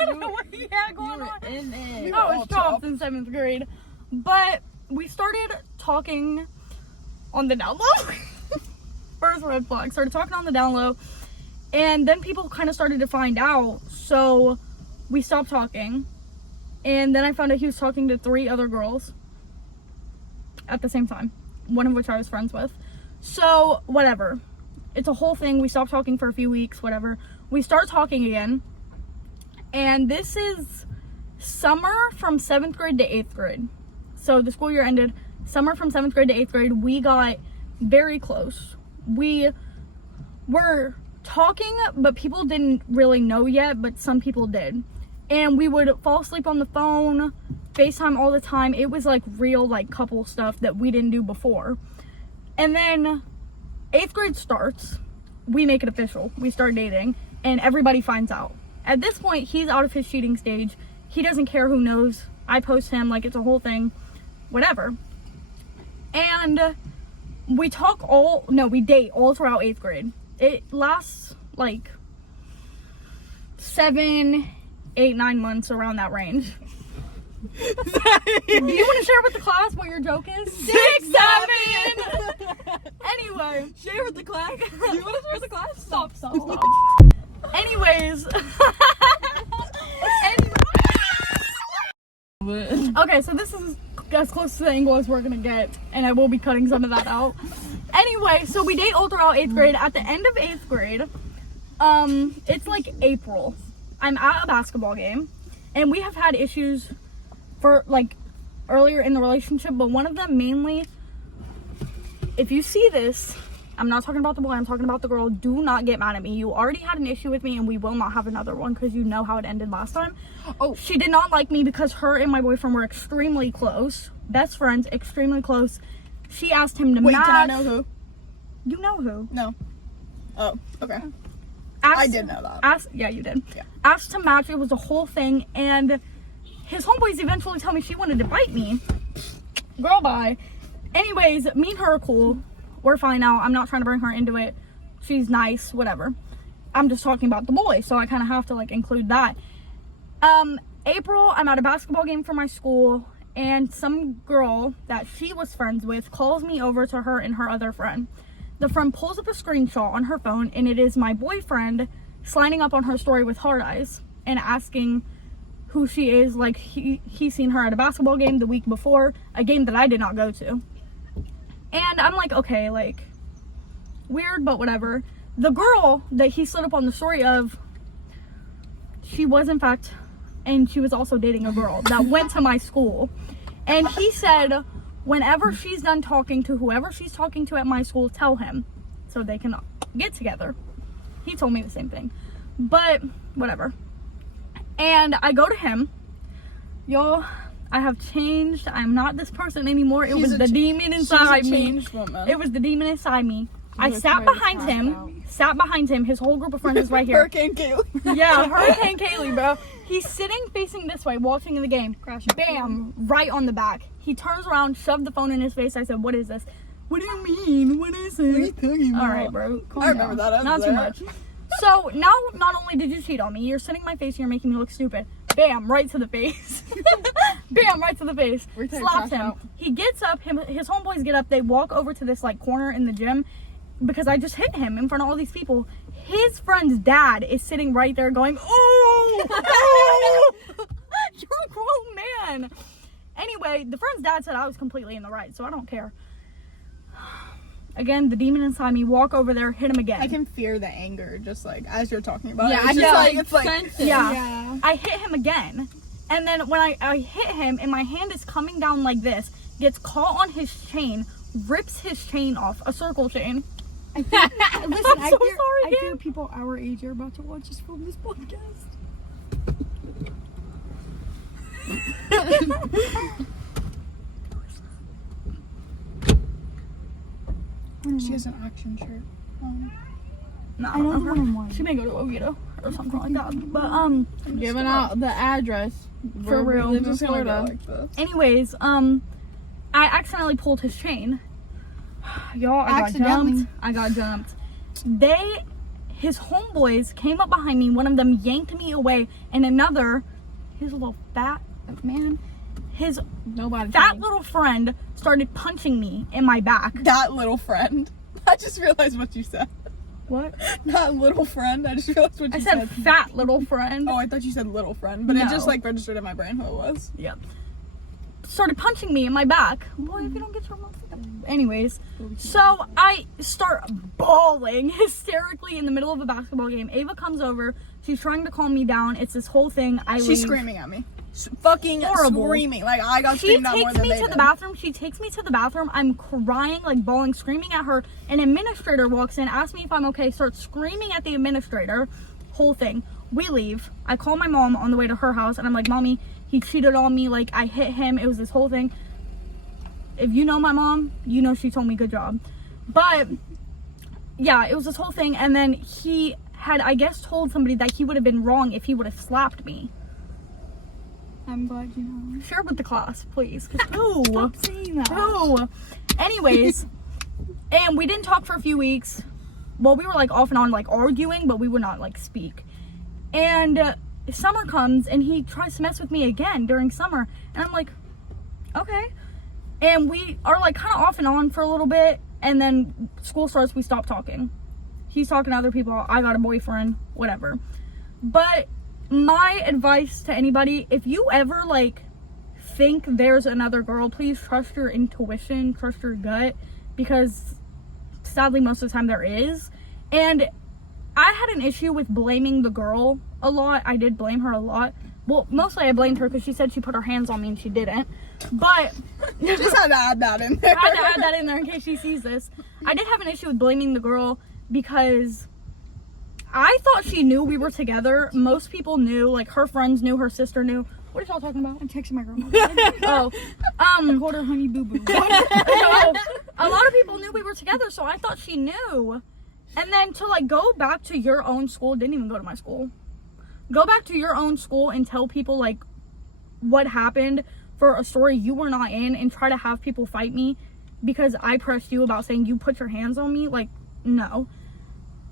I don't know what he had going on. In it. We were I all was stopped chopped. in 7th grade. But we started talking on the down low. First red flag. Started talking on the down low. And then people kind of started to find out. So we stopped talking. And then I found out he was talking to 3 other girls at the same time. One of which I was friends with. So, whatever. It's a whole thing. We stopped talking for a few weeks, whatever. We start talking again. And this is summer from 7th grade to 8th grade. So the school year ended. Summer from 7th grade to 8th grade, we got very close. We were talking, but people didn't really know yet, but some people did. And we would fall asleep on the phone, FaceTime all the time. It was like real like couple stuff that we didn't do before. And then 8th grade starts. We make it official. We start dating, and everybody finds out. At this point, he's out of his cheating stage. He doesn't care who knows. I post him, like it's a whole thing, whatever. And we date all throughout 8th grade. It lasts like 7, 8, 9 months, around that range. Do you want to share with the class what your joke is? 6, 7. Anyway, Share with the class. You want to share with the class? stop. Anyways. Okay, so this is as close to the angle as we're gonna get, and I will be cutting some of that out. Anyway, so we date all throughout 8th grade. At the end of 8th grade, it's like April. I'm at a basketball game, and we have had issues for like earlier in the relationship, but one of them mainly, if you see this, I'm not talking about the boy, I'm talking about the girl. Do not get mad at me. You already had an issue with me, and we will not have another one because you know how it ended last time. Oh. She did not like me because her and my boyfriend were extremely close. Best friends, extremely close. She asked him to Wait, match. can I know who? You know who. No. Oh, okay. Asked, I did know that. Yeah, you did. Yeah. Asked to match. It was a whole thing, and his homeboys eventually tell me she wanted to bite me. Girl, bye. Anyways, me and her are cool. We're fine now. I'm not trying to bring her into it. She's nice, whatever. I'm just talking about the boy, so I kind of have to like include that. April, I'm at a basketball game for my school, and some girl that she was friends with calls me over to her and her other friend. The friend pulls up a screenshot on her phone, and it is my boyfriend sliding up on her story with hard eyes and asking who she is. Like he seen her at a basketball game the week before, a game that I did not go to. And I'm like, okay, like, weird, but whatever. The girl that he slid up on the story of, she was in fact, and she was also dating a girl that went to my school. And he said, whenever she's done talking to whoever she's talking to at my school, tell him so they can get together. He told me the same thing, but whatever. And I go to him. Y'all, I have changed. I'm not this person anymore. It was the demon inside me. It was the demon inside me. I sat behind him. His whole group of friends is right here. Hurricane Kaylee. Yeah, Hurricane Kaylee, bro. He's sitting facing this way, watching the game. Bam, right on the back. He turns around, shoved the phone in his face. I said, what is this? What do you mean? What is it? What are you talking about? All right, bro. Calm I remember down. that. Not too much. So now, not only did you cheat on me, you're sitting in my face and you're making me look stupid. Bam, right to the face. Bam, right to the face. Slaps him. He gets up. His homeboys get up. They walk over to this like corner in the gym because I just hit him in front of all these people. His friend's dad is sitting right there going, oh, oh! You're a grown man. Anyway, the friend's dad said I was completely in the right, so I don't care. Again, the demon inside me, walk over there, hit him again. I can feel the anger just like as you're talking about Yeah, it. It's like sense it. Yeah. I hit him again. And then when I hit him and my hand is coming down like this, gets caught on his chain, rips his chain off, a circle chain. Listen, I'm so sorry, I Dan. hear people our age are about to watch us film this podcast. she has an action shirt. No, I know the one I'm wearing. She may go to Oviedo or something like that. But Giving out the address. For where real. we live in Just gonna go Florida. like this. anyways, I accidentally pulled his chain. Y'all, Accidentally. I got jumped. His homeboys came up behind me. One of them yanked me away, and another, his little fat man, his Nobody. fat little friend started punching me in my back. That little friend. I just realized what you said. What? That little friend. I just realized what you I said fat little friend. Oh, I thought you said little friend, but it No. just like registered in my brain who it was. Yep. Started punching me in my back. Boy, if you don't get your mouth. Anyways, so I start bawling hysterically in the middle of a basketball game. Ava comes over. She's trying to calm me down. It's this whole thing. She's leave. screaming at me. Fucking Horrible. screaming. Like I got She screamed at more takes than me they to did. the bathroom. She takes me to the bathroom. I'm crying, like bawling, screaming at her. An administrator walks in, asks me if I'm okay, starts screaming at the administrator. Whole thing. We leave. I call my mom on the way to her house, and I'm like, Mommy, he cheated on me. Like, I hit him. It was this whole thing. If you know my mom, you know she told me good job. But, yeah, it was this whole thing. And then he had, I guess, told somebody that he would have been wrong if he would have slapped me. I'm glad you know. Share with the class, please. Ooh. Stop saying that. Oh, anyways, and we didn't talk for a few weeks. Well, we were like off and on like arguing, but we would not like speak. And summer comes and he tries to mess with me again during summer, and I'm like, okay. And we are like kind of off and on for a little bit, and then school starts. We stop talking. He's talking to other people. I got a boyfriend, whatever. But my advice to anybody, if you ever like think there's another girl, please trust your intuition, trust your gut, because sadly most of the time there is. And I had an issue with blaming the girl a lot. I did blame her a lot. Well, mostly I blamed her because she said she put her hands on me and she didn't. But Just had to add that in there. I had to add that in there in case she sees this. I did have an issue with blaming the girl because I thought she knew we were together. Most people knew, like her friends knew, her sister knew. What are y'all talking about? I'm texting my grandma. Oh, I called her honey boo boo. so, a lot of people knew we were together, so I thought she knew. And then to like go back to your own school, didn't even go to my school. Go back to your own school and tell people like what happened for a story you were not in, and try to have people fight me because I pressed you about saying you put your hands on me. Like, no.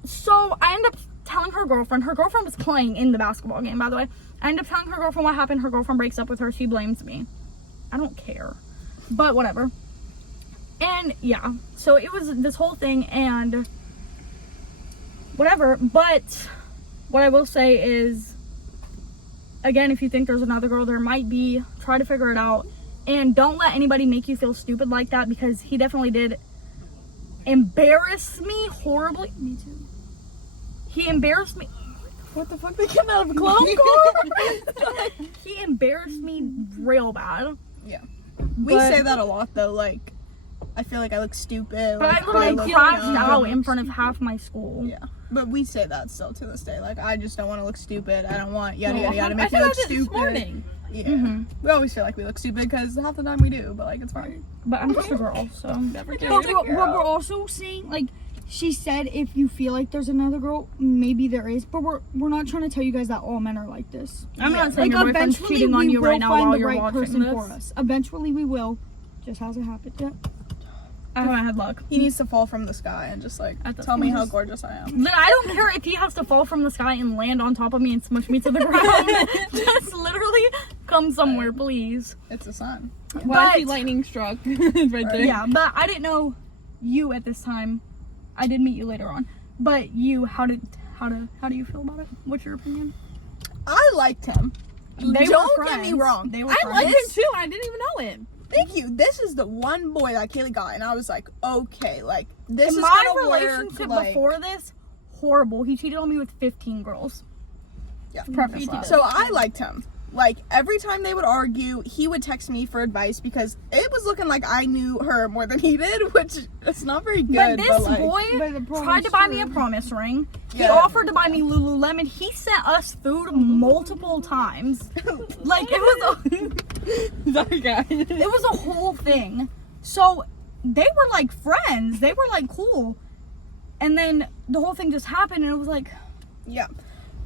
So I ended up telling her girlfriend. Her girlfriend was playing in the basketball game, by the way. I ended up telling her girlfriend what happened. Her girlfriend breaks up with her. She blames me. I don't care. But whatever. And yeah, so it was this whole thing and whatever. But what I will say is, again, if you think there's another girl, there might be. Try to figure it out. And don't let anybody make you feel stupid like that, because he definitely did. embarrassed me horribly. Me too. He embarrassed me. What the fuck? They came out of a clown car? He embarrassed me real bad. We But- say that a lot though. Like, I feel like I look stupid. But like, I literally look crashed dumb. out in front of half my school. Yeah. But we say that still to this day. Like, I just don't want to look stupid. I don't want yada yada yada I make me said look that stupid. this morning. Yeah. Mhm. We always feel like we look stupid because half the time we do, but like it's fine. But I'm just a girl, so. Never But did. what we're also saying, like, she said if you feel like there's another girl, maybe there is. But we're not trying to tell you guys that all men are like this. I'm not saying Like, your boyfriend's eventually cheating on we you will right now find while the you're right watching person this. for us. Eventually we will. Just hasn't happened yet. I haven't had luck. He needs to fall from the sky and just like At the- tell me how just- gorgeous I am. Then I don't care if he has to fall from the sky and land on top of me and smush me to the ground. Just literally come somewhere, please. It's the sun. Why is he But- lightning struck? It's right there. Yeah, but I didn't know you at this time. I did meet you later on. But you, how do you feel about it? What's your opinion? I liked him. They Don't were get me friends. wrong. They were I like friends. him too. I didn't even know him. Thank you. This is the one boy that Kaylee got, and I was like, okay, like this is My gonna relationship work. Like, before this, horrible. He cheated on me with 15 girls. yeah. Preface that. So I liked him. Like every time they would argue, he would text me for advice because it was looking like I knew her more than he did, which it's not very good. But this like, boy But the problem tried is to buy me a true. promise ring. He Yeah. offered to buy me Lululemon. He sent us food multiple times. Like it Sorry, guys. was a whole thing. So they were like friends. They were like cool. And then the whole thing just happened, and it was like, yeah.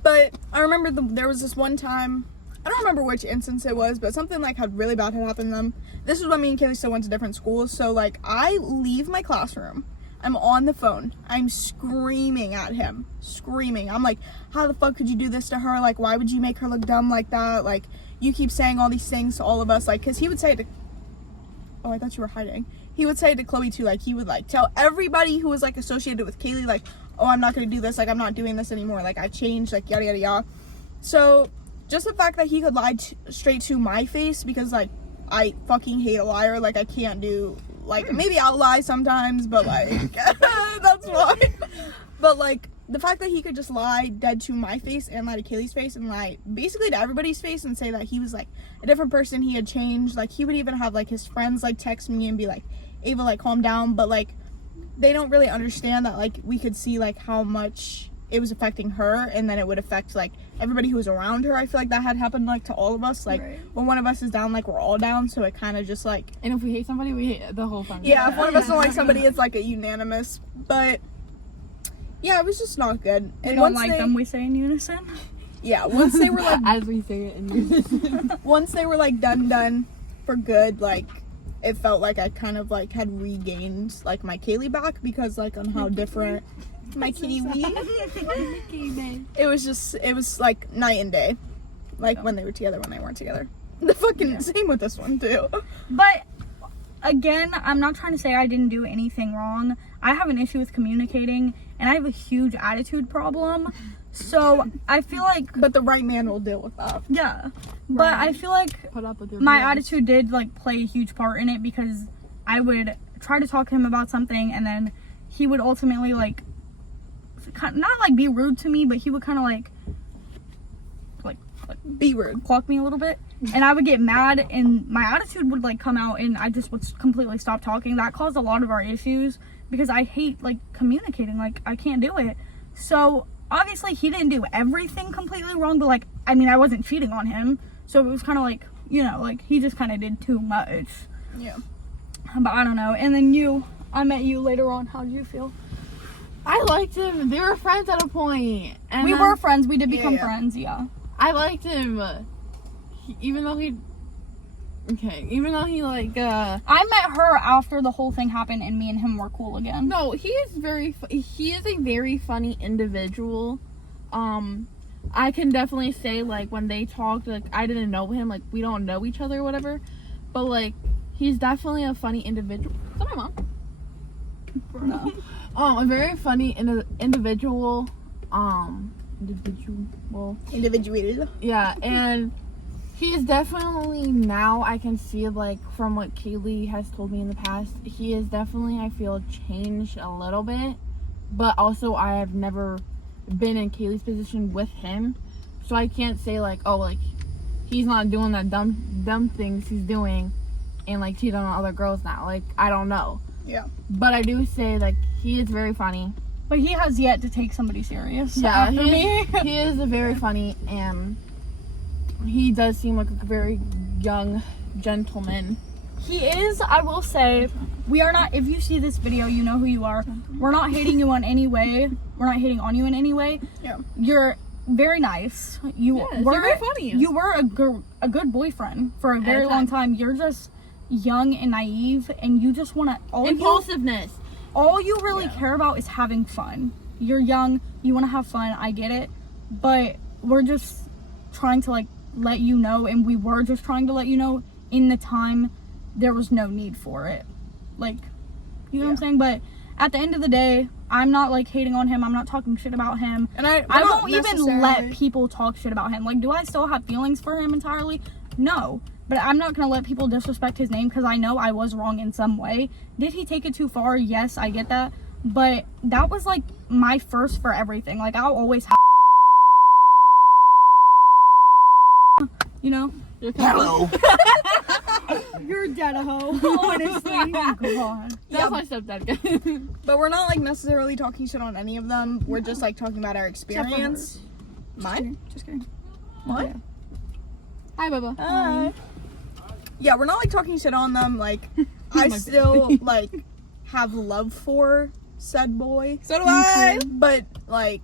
But I remember there was this one time. I don't remember which instance it was, but something like had really bad had happened to them. This was when me and Kaylee still went to different schools. So like I leave my classroom. I'm on the phone. I'm screaming at him. Screaming. I'm like, how the fuck could you do this to her? Like, why would you make her look dumb like that? Like, you keep saying all these things to all of us. Like, because he would say it to... Oh, I thought you were hiding. He would say it to Chloe too. Like, he would like tell everybody who was like associated with Kaylee, like, oh, I'm not going to do this. Like, I'm not doing this anymore. Like, I changed. Like, yada, yada, yada. So... just the fact that he could lie straight to my face, because like I fucking hate a liar. Like I can't do, like, maybe I'll lie sometimes, but like that's fine. But like the fact that he could just lie dead to my face and lie to Kaylee's face and lie basically to everybody's face and say that he was like a different person, he had changed. Like he would even have like his friends like text me and be like, Ava, like calm down. But like they don't really understand that like we could see like how much it was affecting her, and then it would affect like everybody who was around her. I feel like that had happened like to all of us. Like Right. when one of us is down, like we're all down. So it kind of just like, And if we hate somebody, we hate the whole family. yeah, if one of us don't like somebody, it's like a unanimous. But yeah, it was just not good. we And don't once like they, them. We say in unison. yeah, once they were like, As we say it in unison. once they were like done for good, like it felt like I kind of like had regained like my Kaylee back, because like on how different my kitty wee. It was like night and day, like when they were together, when they weren't together. The fucking same with this one too. But again, I'm not trying to say I didn't do anything wrong. I have an issue with communicating, and I have a huge attitude problem. So I feel like, But the right man will deal with that. yeah. But I feel like Put up with your my BS. attitude did like play a huge part in it, because I would try to talk to him about something, and then he would ultimately like not like be rude to me, but he would kind of like Be rude. clock me a little bit, and I would get mad, and my attitude would like come out, and I just would completely stop talking. That caused a lot of our issues, because I hate like communicating. Like I can't do it. So obviously he didn't do everything completely wrong, but like I mean I wasn't cheating on him, so it was kind of like, you know, like he just kind of did too much. Yeah. But I don't know. And then I met you later on. How did you feel? I liked him. They were friends at a point. And We then were friends. We did Yeah, become yeah. friends. Yeah. I liked him. Even though he like I met her after the whole thing happened, and me and him were cool again. no, he is a very funny individual. I can definitely say like when they talked, like I didn't know him, like we don't know each other or whatever, but like he's definitely a funny individual. Is that my mom? No. A very funny individual. Individual. Yeah, and He is definitely, now I can see, like, from what Kaylee has told me in the past, he is definitely, I feel, changed a little bit. But also, I have never been in Kaylee's position with him. So I can't say, like, oh, like, he's not doing that dumb things he's doing and, like, cheating on other girls now. Like, I don't know. Yeah. But I do say, like, he is very funny. But he has yet to take somebody serious. Yeah, after me. he is a very funny, and he does seem like a very young gentleman. He is, I will say, we are not, if you see this video, you know who you are. We're not hating you on any way. We're not hating on you in any way. Yeah. You're very nice. You Yes, were you're very funny. You were a good boyfriend for a very long time. You're just young and naive, and you just want to, Impulsiveness. all you really care about is having fun. You're young, you want to have fun, I get it. But we're just trying to, like, let you know, and we were just trying to let you know in the time there was no need for it. Like, you know what I'm saying? But at the end of the day, I'm not, like, hating on him. I'm not talking shit about him. And I won't even let people talk shit about him. Like, do I still have feelings for him entirely? No. But I'm not going to let people disrespect his name because I know I was wrong in some way. Did he take it too far? Yes, I get that. But that was, like, my first for everything. Like, I'll always have... You know? Hello. You're dead a hoe. Honestly. God. That's my stepdad. But we're not like necessarily talking shit on any of them. We're just like talking about our experience. Mine? Just kidding. What? Yeah. Hi, Bubba. Hi. Yeah, we're not like talking shit on them. Like, I still like have love for said boy. So do I. But like,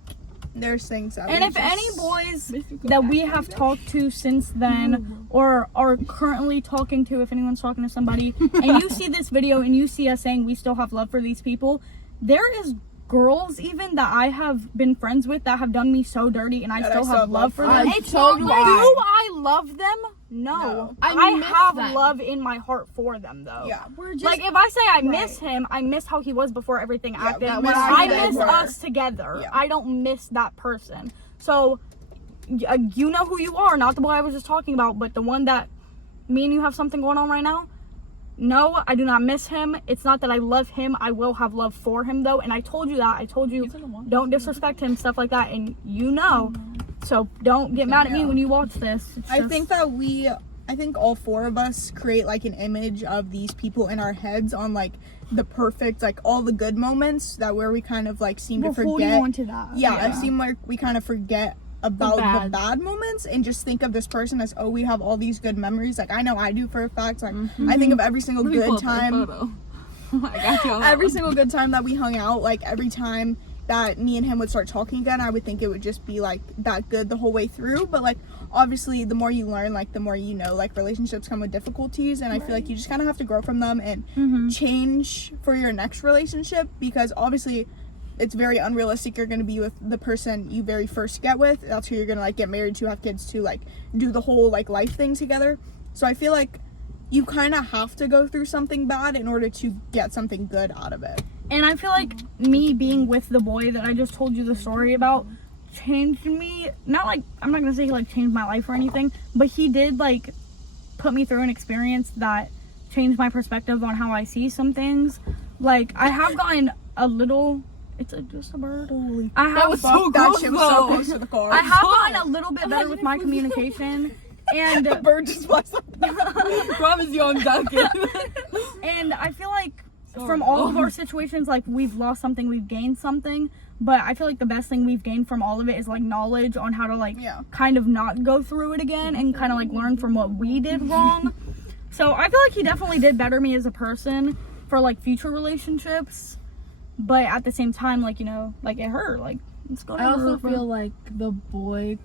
there's things that. And we if just- any boys that we have talked to since then or are currently talking to, if anyone's talking to somebody, and you see this video and you see us saying we still have love for these people, there is girls even that I have been friends with that have done me so dirty and I That still have love for them. I It's so not do like, I. do I love them? No. No. I miss have them. love in my heart for them though. Yeah. We're just Like, if I say I miss him, I miss how he was before everything acted. that When was I who they miss were. us together. Yeah. I don't miss that person. So, you know who you are, not the boy I was just talking about, but the one that me and you have something going on right now. No, I do not miss him. It's not that I love him. I will have love for him, though. And I told you that. I told you, don't disrespect him, stuff like that. And you know. So, don't get mad at me when you watch this. It's I just- think that I think all four of us create like an image of these people in our heads on like the perfect, like all the good moments that where we kind of like seem we're to holding forget. on to that. Yeah, it seemed like we kind of forget about the bad moments and just think of this person as, oh, we have all these good memories. Like, I know I do for a fact. Like, I think of every single good time. I got you on that Every one. single good time that we hung out, like every time that me and him would start talking again, I would think it would just be like that good the whole way through. But like, obviously, the more you learn, like the more you know, like relationships come with difficulties, and I feel like you just kind of have to grow from them and change for your next relationship, because obviously it's very unrealistic you're going to be with the person you very first get with. That's who you're going to like get married to, have kids to, like do the whole like life thing together. So I feel like you kind of have to go through something bad in order to get something good out of it. And I feel like me being with the boy that I just told you the story about changed me. Not like, I'm not gonna say he like changed my life or anything, but he did like put me through an experience that changed my perspective on how I see some things. Like, I have gotten a little, just a bird. I have, was Fuck, so that gross, shit was so though. close to the car. I have gotten a little bit better with my communication. And bird just flies up. Promise you I'm Duncan. And I feel like from all of our situations, like, we've lost something, we've gained something, but I feel like the best thing we've gained from all of it is like knowledge on how to like kind of not go through it again and kind of like learn from what we did wrong. So I feel like he definitely did better me as a person for like future relationships, but at the same time, like, you know, like it hurt, like it's gonna I also hurt, bro. feel like the boy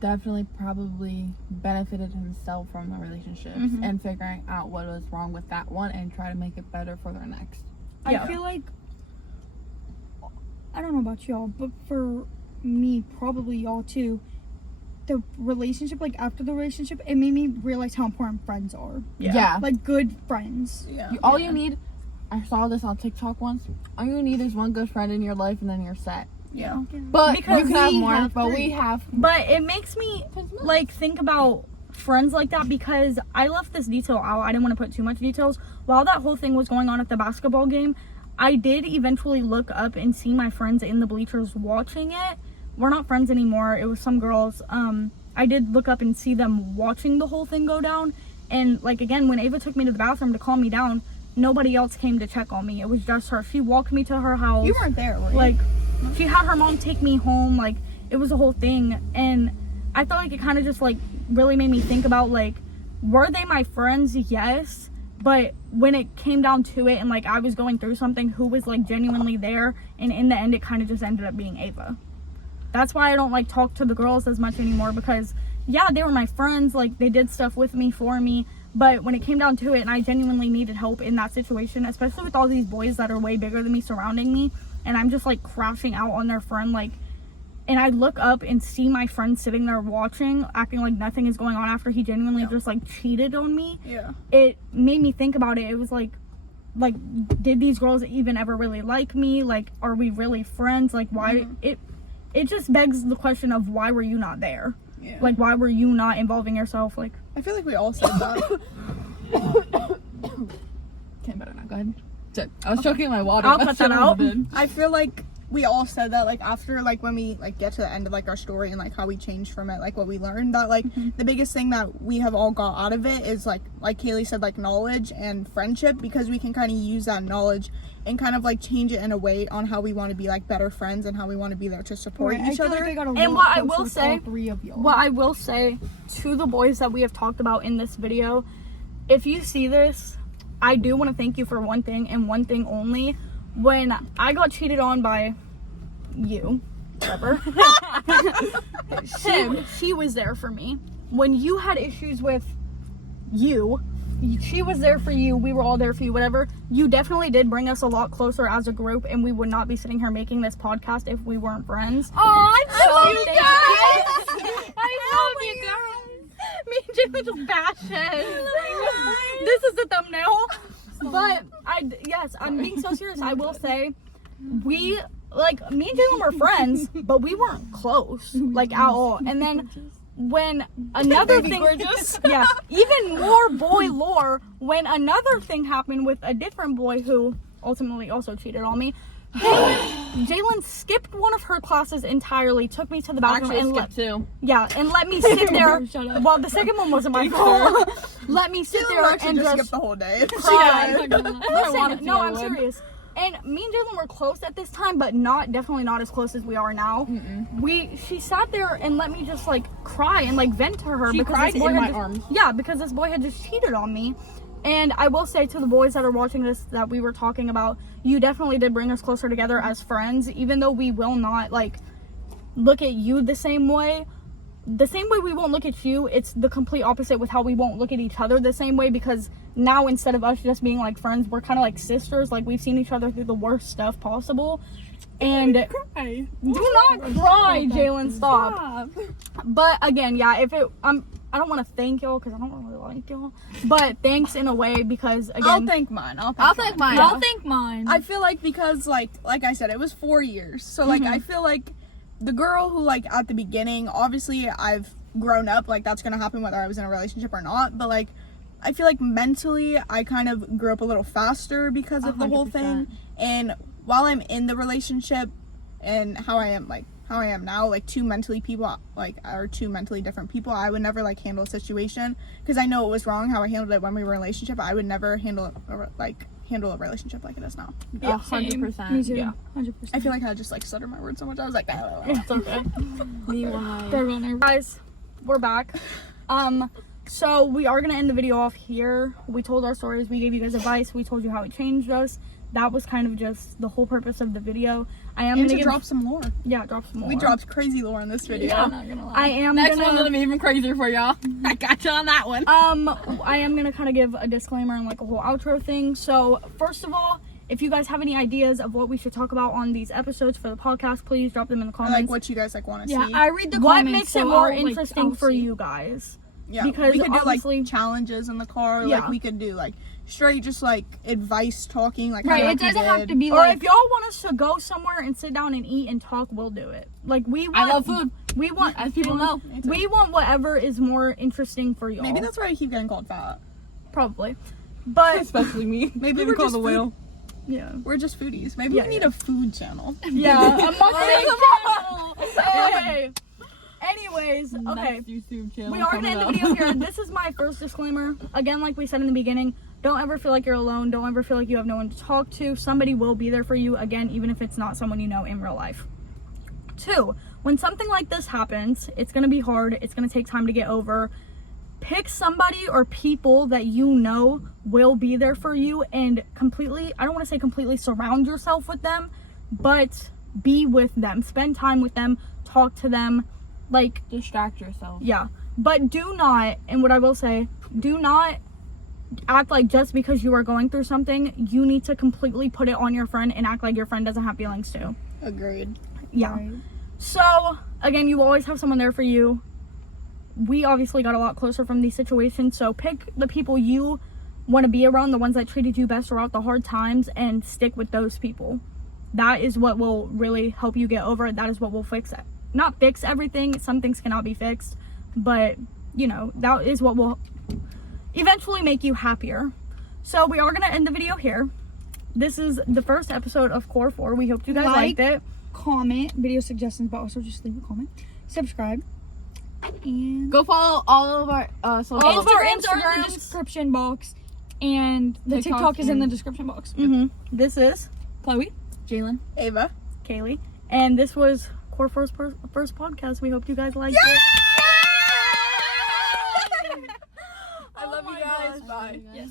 definitely probably benefited himself from the relationships and figuring out what was wrong with that one and try to make it better for their next. Yeah. I feel like, I don't know about y'all, but for me, probably y'all too, the relationship, like after the relationship, it made me realize how important friends are. Yeah. Like good friends. Yeah. All you need, I saw this on TikTok once, all you need is one good friend in your life and then you're set. Yeah. But Because you can have we more, have but three. we have. But it makes me like think about friends like that because I left this detail out. I didn't want to put too much details. While that whole thing was going on at the basketball game, I did eventually look up and see my friends in the bleachers watching it. We're not friends anymore. It was some girls. I did look up and see them watching the whole thing go down. And like, again, when Ava took me to the bathroom to calm me down, nobody else came to check on me. It was just her. She walked me to her house. You weren't there, were you? Like, she had her mom take me home. Like, it was a whole thing. And I felt like it kind of just like really made me think about, like, were they my friends? Yes. But when it came down to it and like I was going through something, who was like genuinely there? And in the end, it kind of just ended up being Ava. That's why I don't like talk to the girls as much anymore, because yeah, they were my friends, like they did stuff with me, for me, but when it came down to it and I genuinely needed help in that situation, especially with all these boys that are way bigger than me surrounding me, and I'm just like crashing out on their friend, like, and I look up and see my friend sitting there watching, acting like nothing is going on after he genuinely just like cheated on me. Yeah. It made me think about it. It was like, did these girls even ever really like me? Like, are we really friends? Like, why? It just begs the question of, why were you not there? Yeah. Like, why were you not involving yourself? Like, I feel like we all said that. Okay, better not. Go ahead. I was choking my water. I'll cut that out. I feel like we all said that, like, after, like, when we, like, get to the end of, like, our story and, like, how we changed from it, like, what we learned, that, like, the biggest thing that we have all got out of it is, like Kaylee said, like, knowledge and friendship, because we can kind of use that knowledge and kind of, like, change it in a way on how we want to be, like, better friends and how we want to be there to support each other. and what I will say, to the boys that we have talked about in this video, if you see this, I do want to thank you for one thing and one thing only. When I got cheated on by you, Trevor, she was there for me. When you had issues with you, she was there for you. We were all there for you, whatever. You definitely did bring us a lot closer as a group, and we would not be sitting here making this podcast if we weren't friends. Oh, I love you guys. I love you guys. Me and Jalen just bashes. This is the thumbnail. But I'm being so serious. I will say, me and Jalen were friends, but we weren't close, like, at all. And then when another thing, yeah, even more boy lore, when another thing happened with a different boy who ultimately also cheated on me, Jalen skipped one of her classes entirely, took me to the bathroom, and let me sit there. Well, the second one wasn't my fault. Let me sit there and just skip the whole day. cry. Listen, no, I'm serious. And me and Jalen were close at this time, but definitely not as close as we are now. She sat there and let me just like cry and like vent to her. She cried in my arms. Yeah, because this boy had just cheated on me. And I will say to the boys that are watching this that we were talking about, you definitely did bring us closer together as friends, even though we will not like look at you the same way. The same way we won't look at you, it's the complete opposite with how we won't look at each other the same way, because now instead of us just being like friends, we're kind of like sisters. Like, we've seen each other through the worst stuff possible. And do not cry, Jalen, stop. But again, yeah, I don't want to thank y'all because I don't really like y'all, but thanks in a way, because again, I'll thank mine. I'll thank mine. I'll thank mine. I feel like, because like I said, it was 4 years, so like I feel like the girl who, like, at the beginning, obviously I've grown up, like, that's gonna happen whether I was in a relationship or not, but like I feel like mentally I kind of grew up a little faster because of the whole thing. And while I'm in the relationship and how I am now, like, two mentally different people, I would never like handle a situation because I know it was wrong how I handled it when we were in a relationship. I would never handle a relationship like it is now. Yeah, 100%. Me too. Yeah. 100%. I feel like I just like stutter my words so much. I was like, it's okay. Meanwhile, Guys, we're back. So we are gonna end the video off here. We told our stories, we gave you guys advice, we told you how it changed us. That was kind of just the whole purpose of the video. I am gonna drop some lore. Yeah, drop some more. We dropped crazy lore in this video. yeah, I'm not gonna lie. I am Next gonna, one's gonna be even crazier for y'all. I got you on that one. I am gonna kind of give a disclaimer and like a whole outro thing. So first of all, if you guys have any ideas of what we should talk about on these episodes for the podcast, please drop them in the Or, comments. like, what you guys like want to Yeah, see. I read the what comments. makes it so more I'll, interesting I'll for see. you guys? Yeah, because we could do obviously- like challenges in the car. Yeah. Like, we could do like straight just like advice talking, like Right, kinda it like we doesn't have did. to be Or like if y'all want us to go somewhere and sit down and eat and talk, we'll do it. Like we want, I love food, We want as people know. Me too. We want whatever is more interesting for y'all. Maybe that's why I keep getting called fat. probably. But Especially me. Maybe we're just yeah. we're just foodies. Maybe Yeah, we need yeah. a food channel. Yeah, a mukbang channel. Hey. Anyways, okay. Next YouTube channel We are gonna end the coming video up. here. This is my first disclaimer. Again, like we said in the beginning, don't ever feel like you're alone. Don't ever feel like you have no one to talk to. Somebody will be there for you, again, even if it's not someone you know in real life. 2, when something like this happens, it's gonna be hard. It's gonna take time to get over. Pick somebody or people that you know will be there for you and completely, I don't want to say completely surround yourself with them, but be with them. Spend time with them. Talk to them. Like, Distract yourself. yeah, but do not, and what I will say, do not act like just because you are going through something, you need to completely put it on your friend and act like your friend doesn't have feelings too. Agreed. Yeah. Right. So, again, you will always have someone there for you. We obviously got a lot closer from these situations, so pick the people you want to be around, the ones that treated you best throughout the hard times, and stick with those people. That is what will really help you get over it. That is what will fix it. Not fix everything. Some things cannot be fixed, but you know, that is what will eventually make you happier. So we are going to end the video here. This is the first episode of Core 4. We hope you guys Like, liked it. comment, video suggestions, but also just leave a comment. Subscribe. And Go follow all of our social All of our Instagrams are in Instagrams. the description box. And the TikTok TikTok is in the and- description box. This is Chloe. Jalen. Ava. Kaylee, and this was Core 4's first podcast. We hope you guys liked it. I love you guys. Bye. Yes.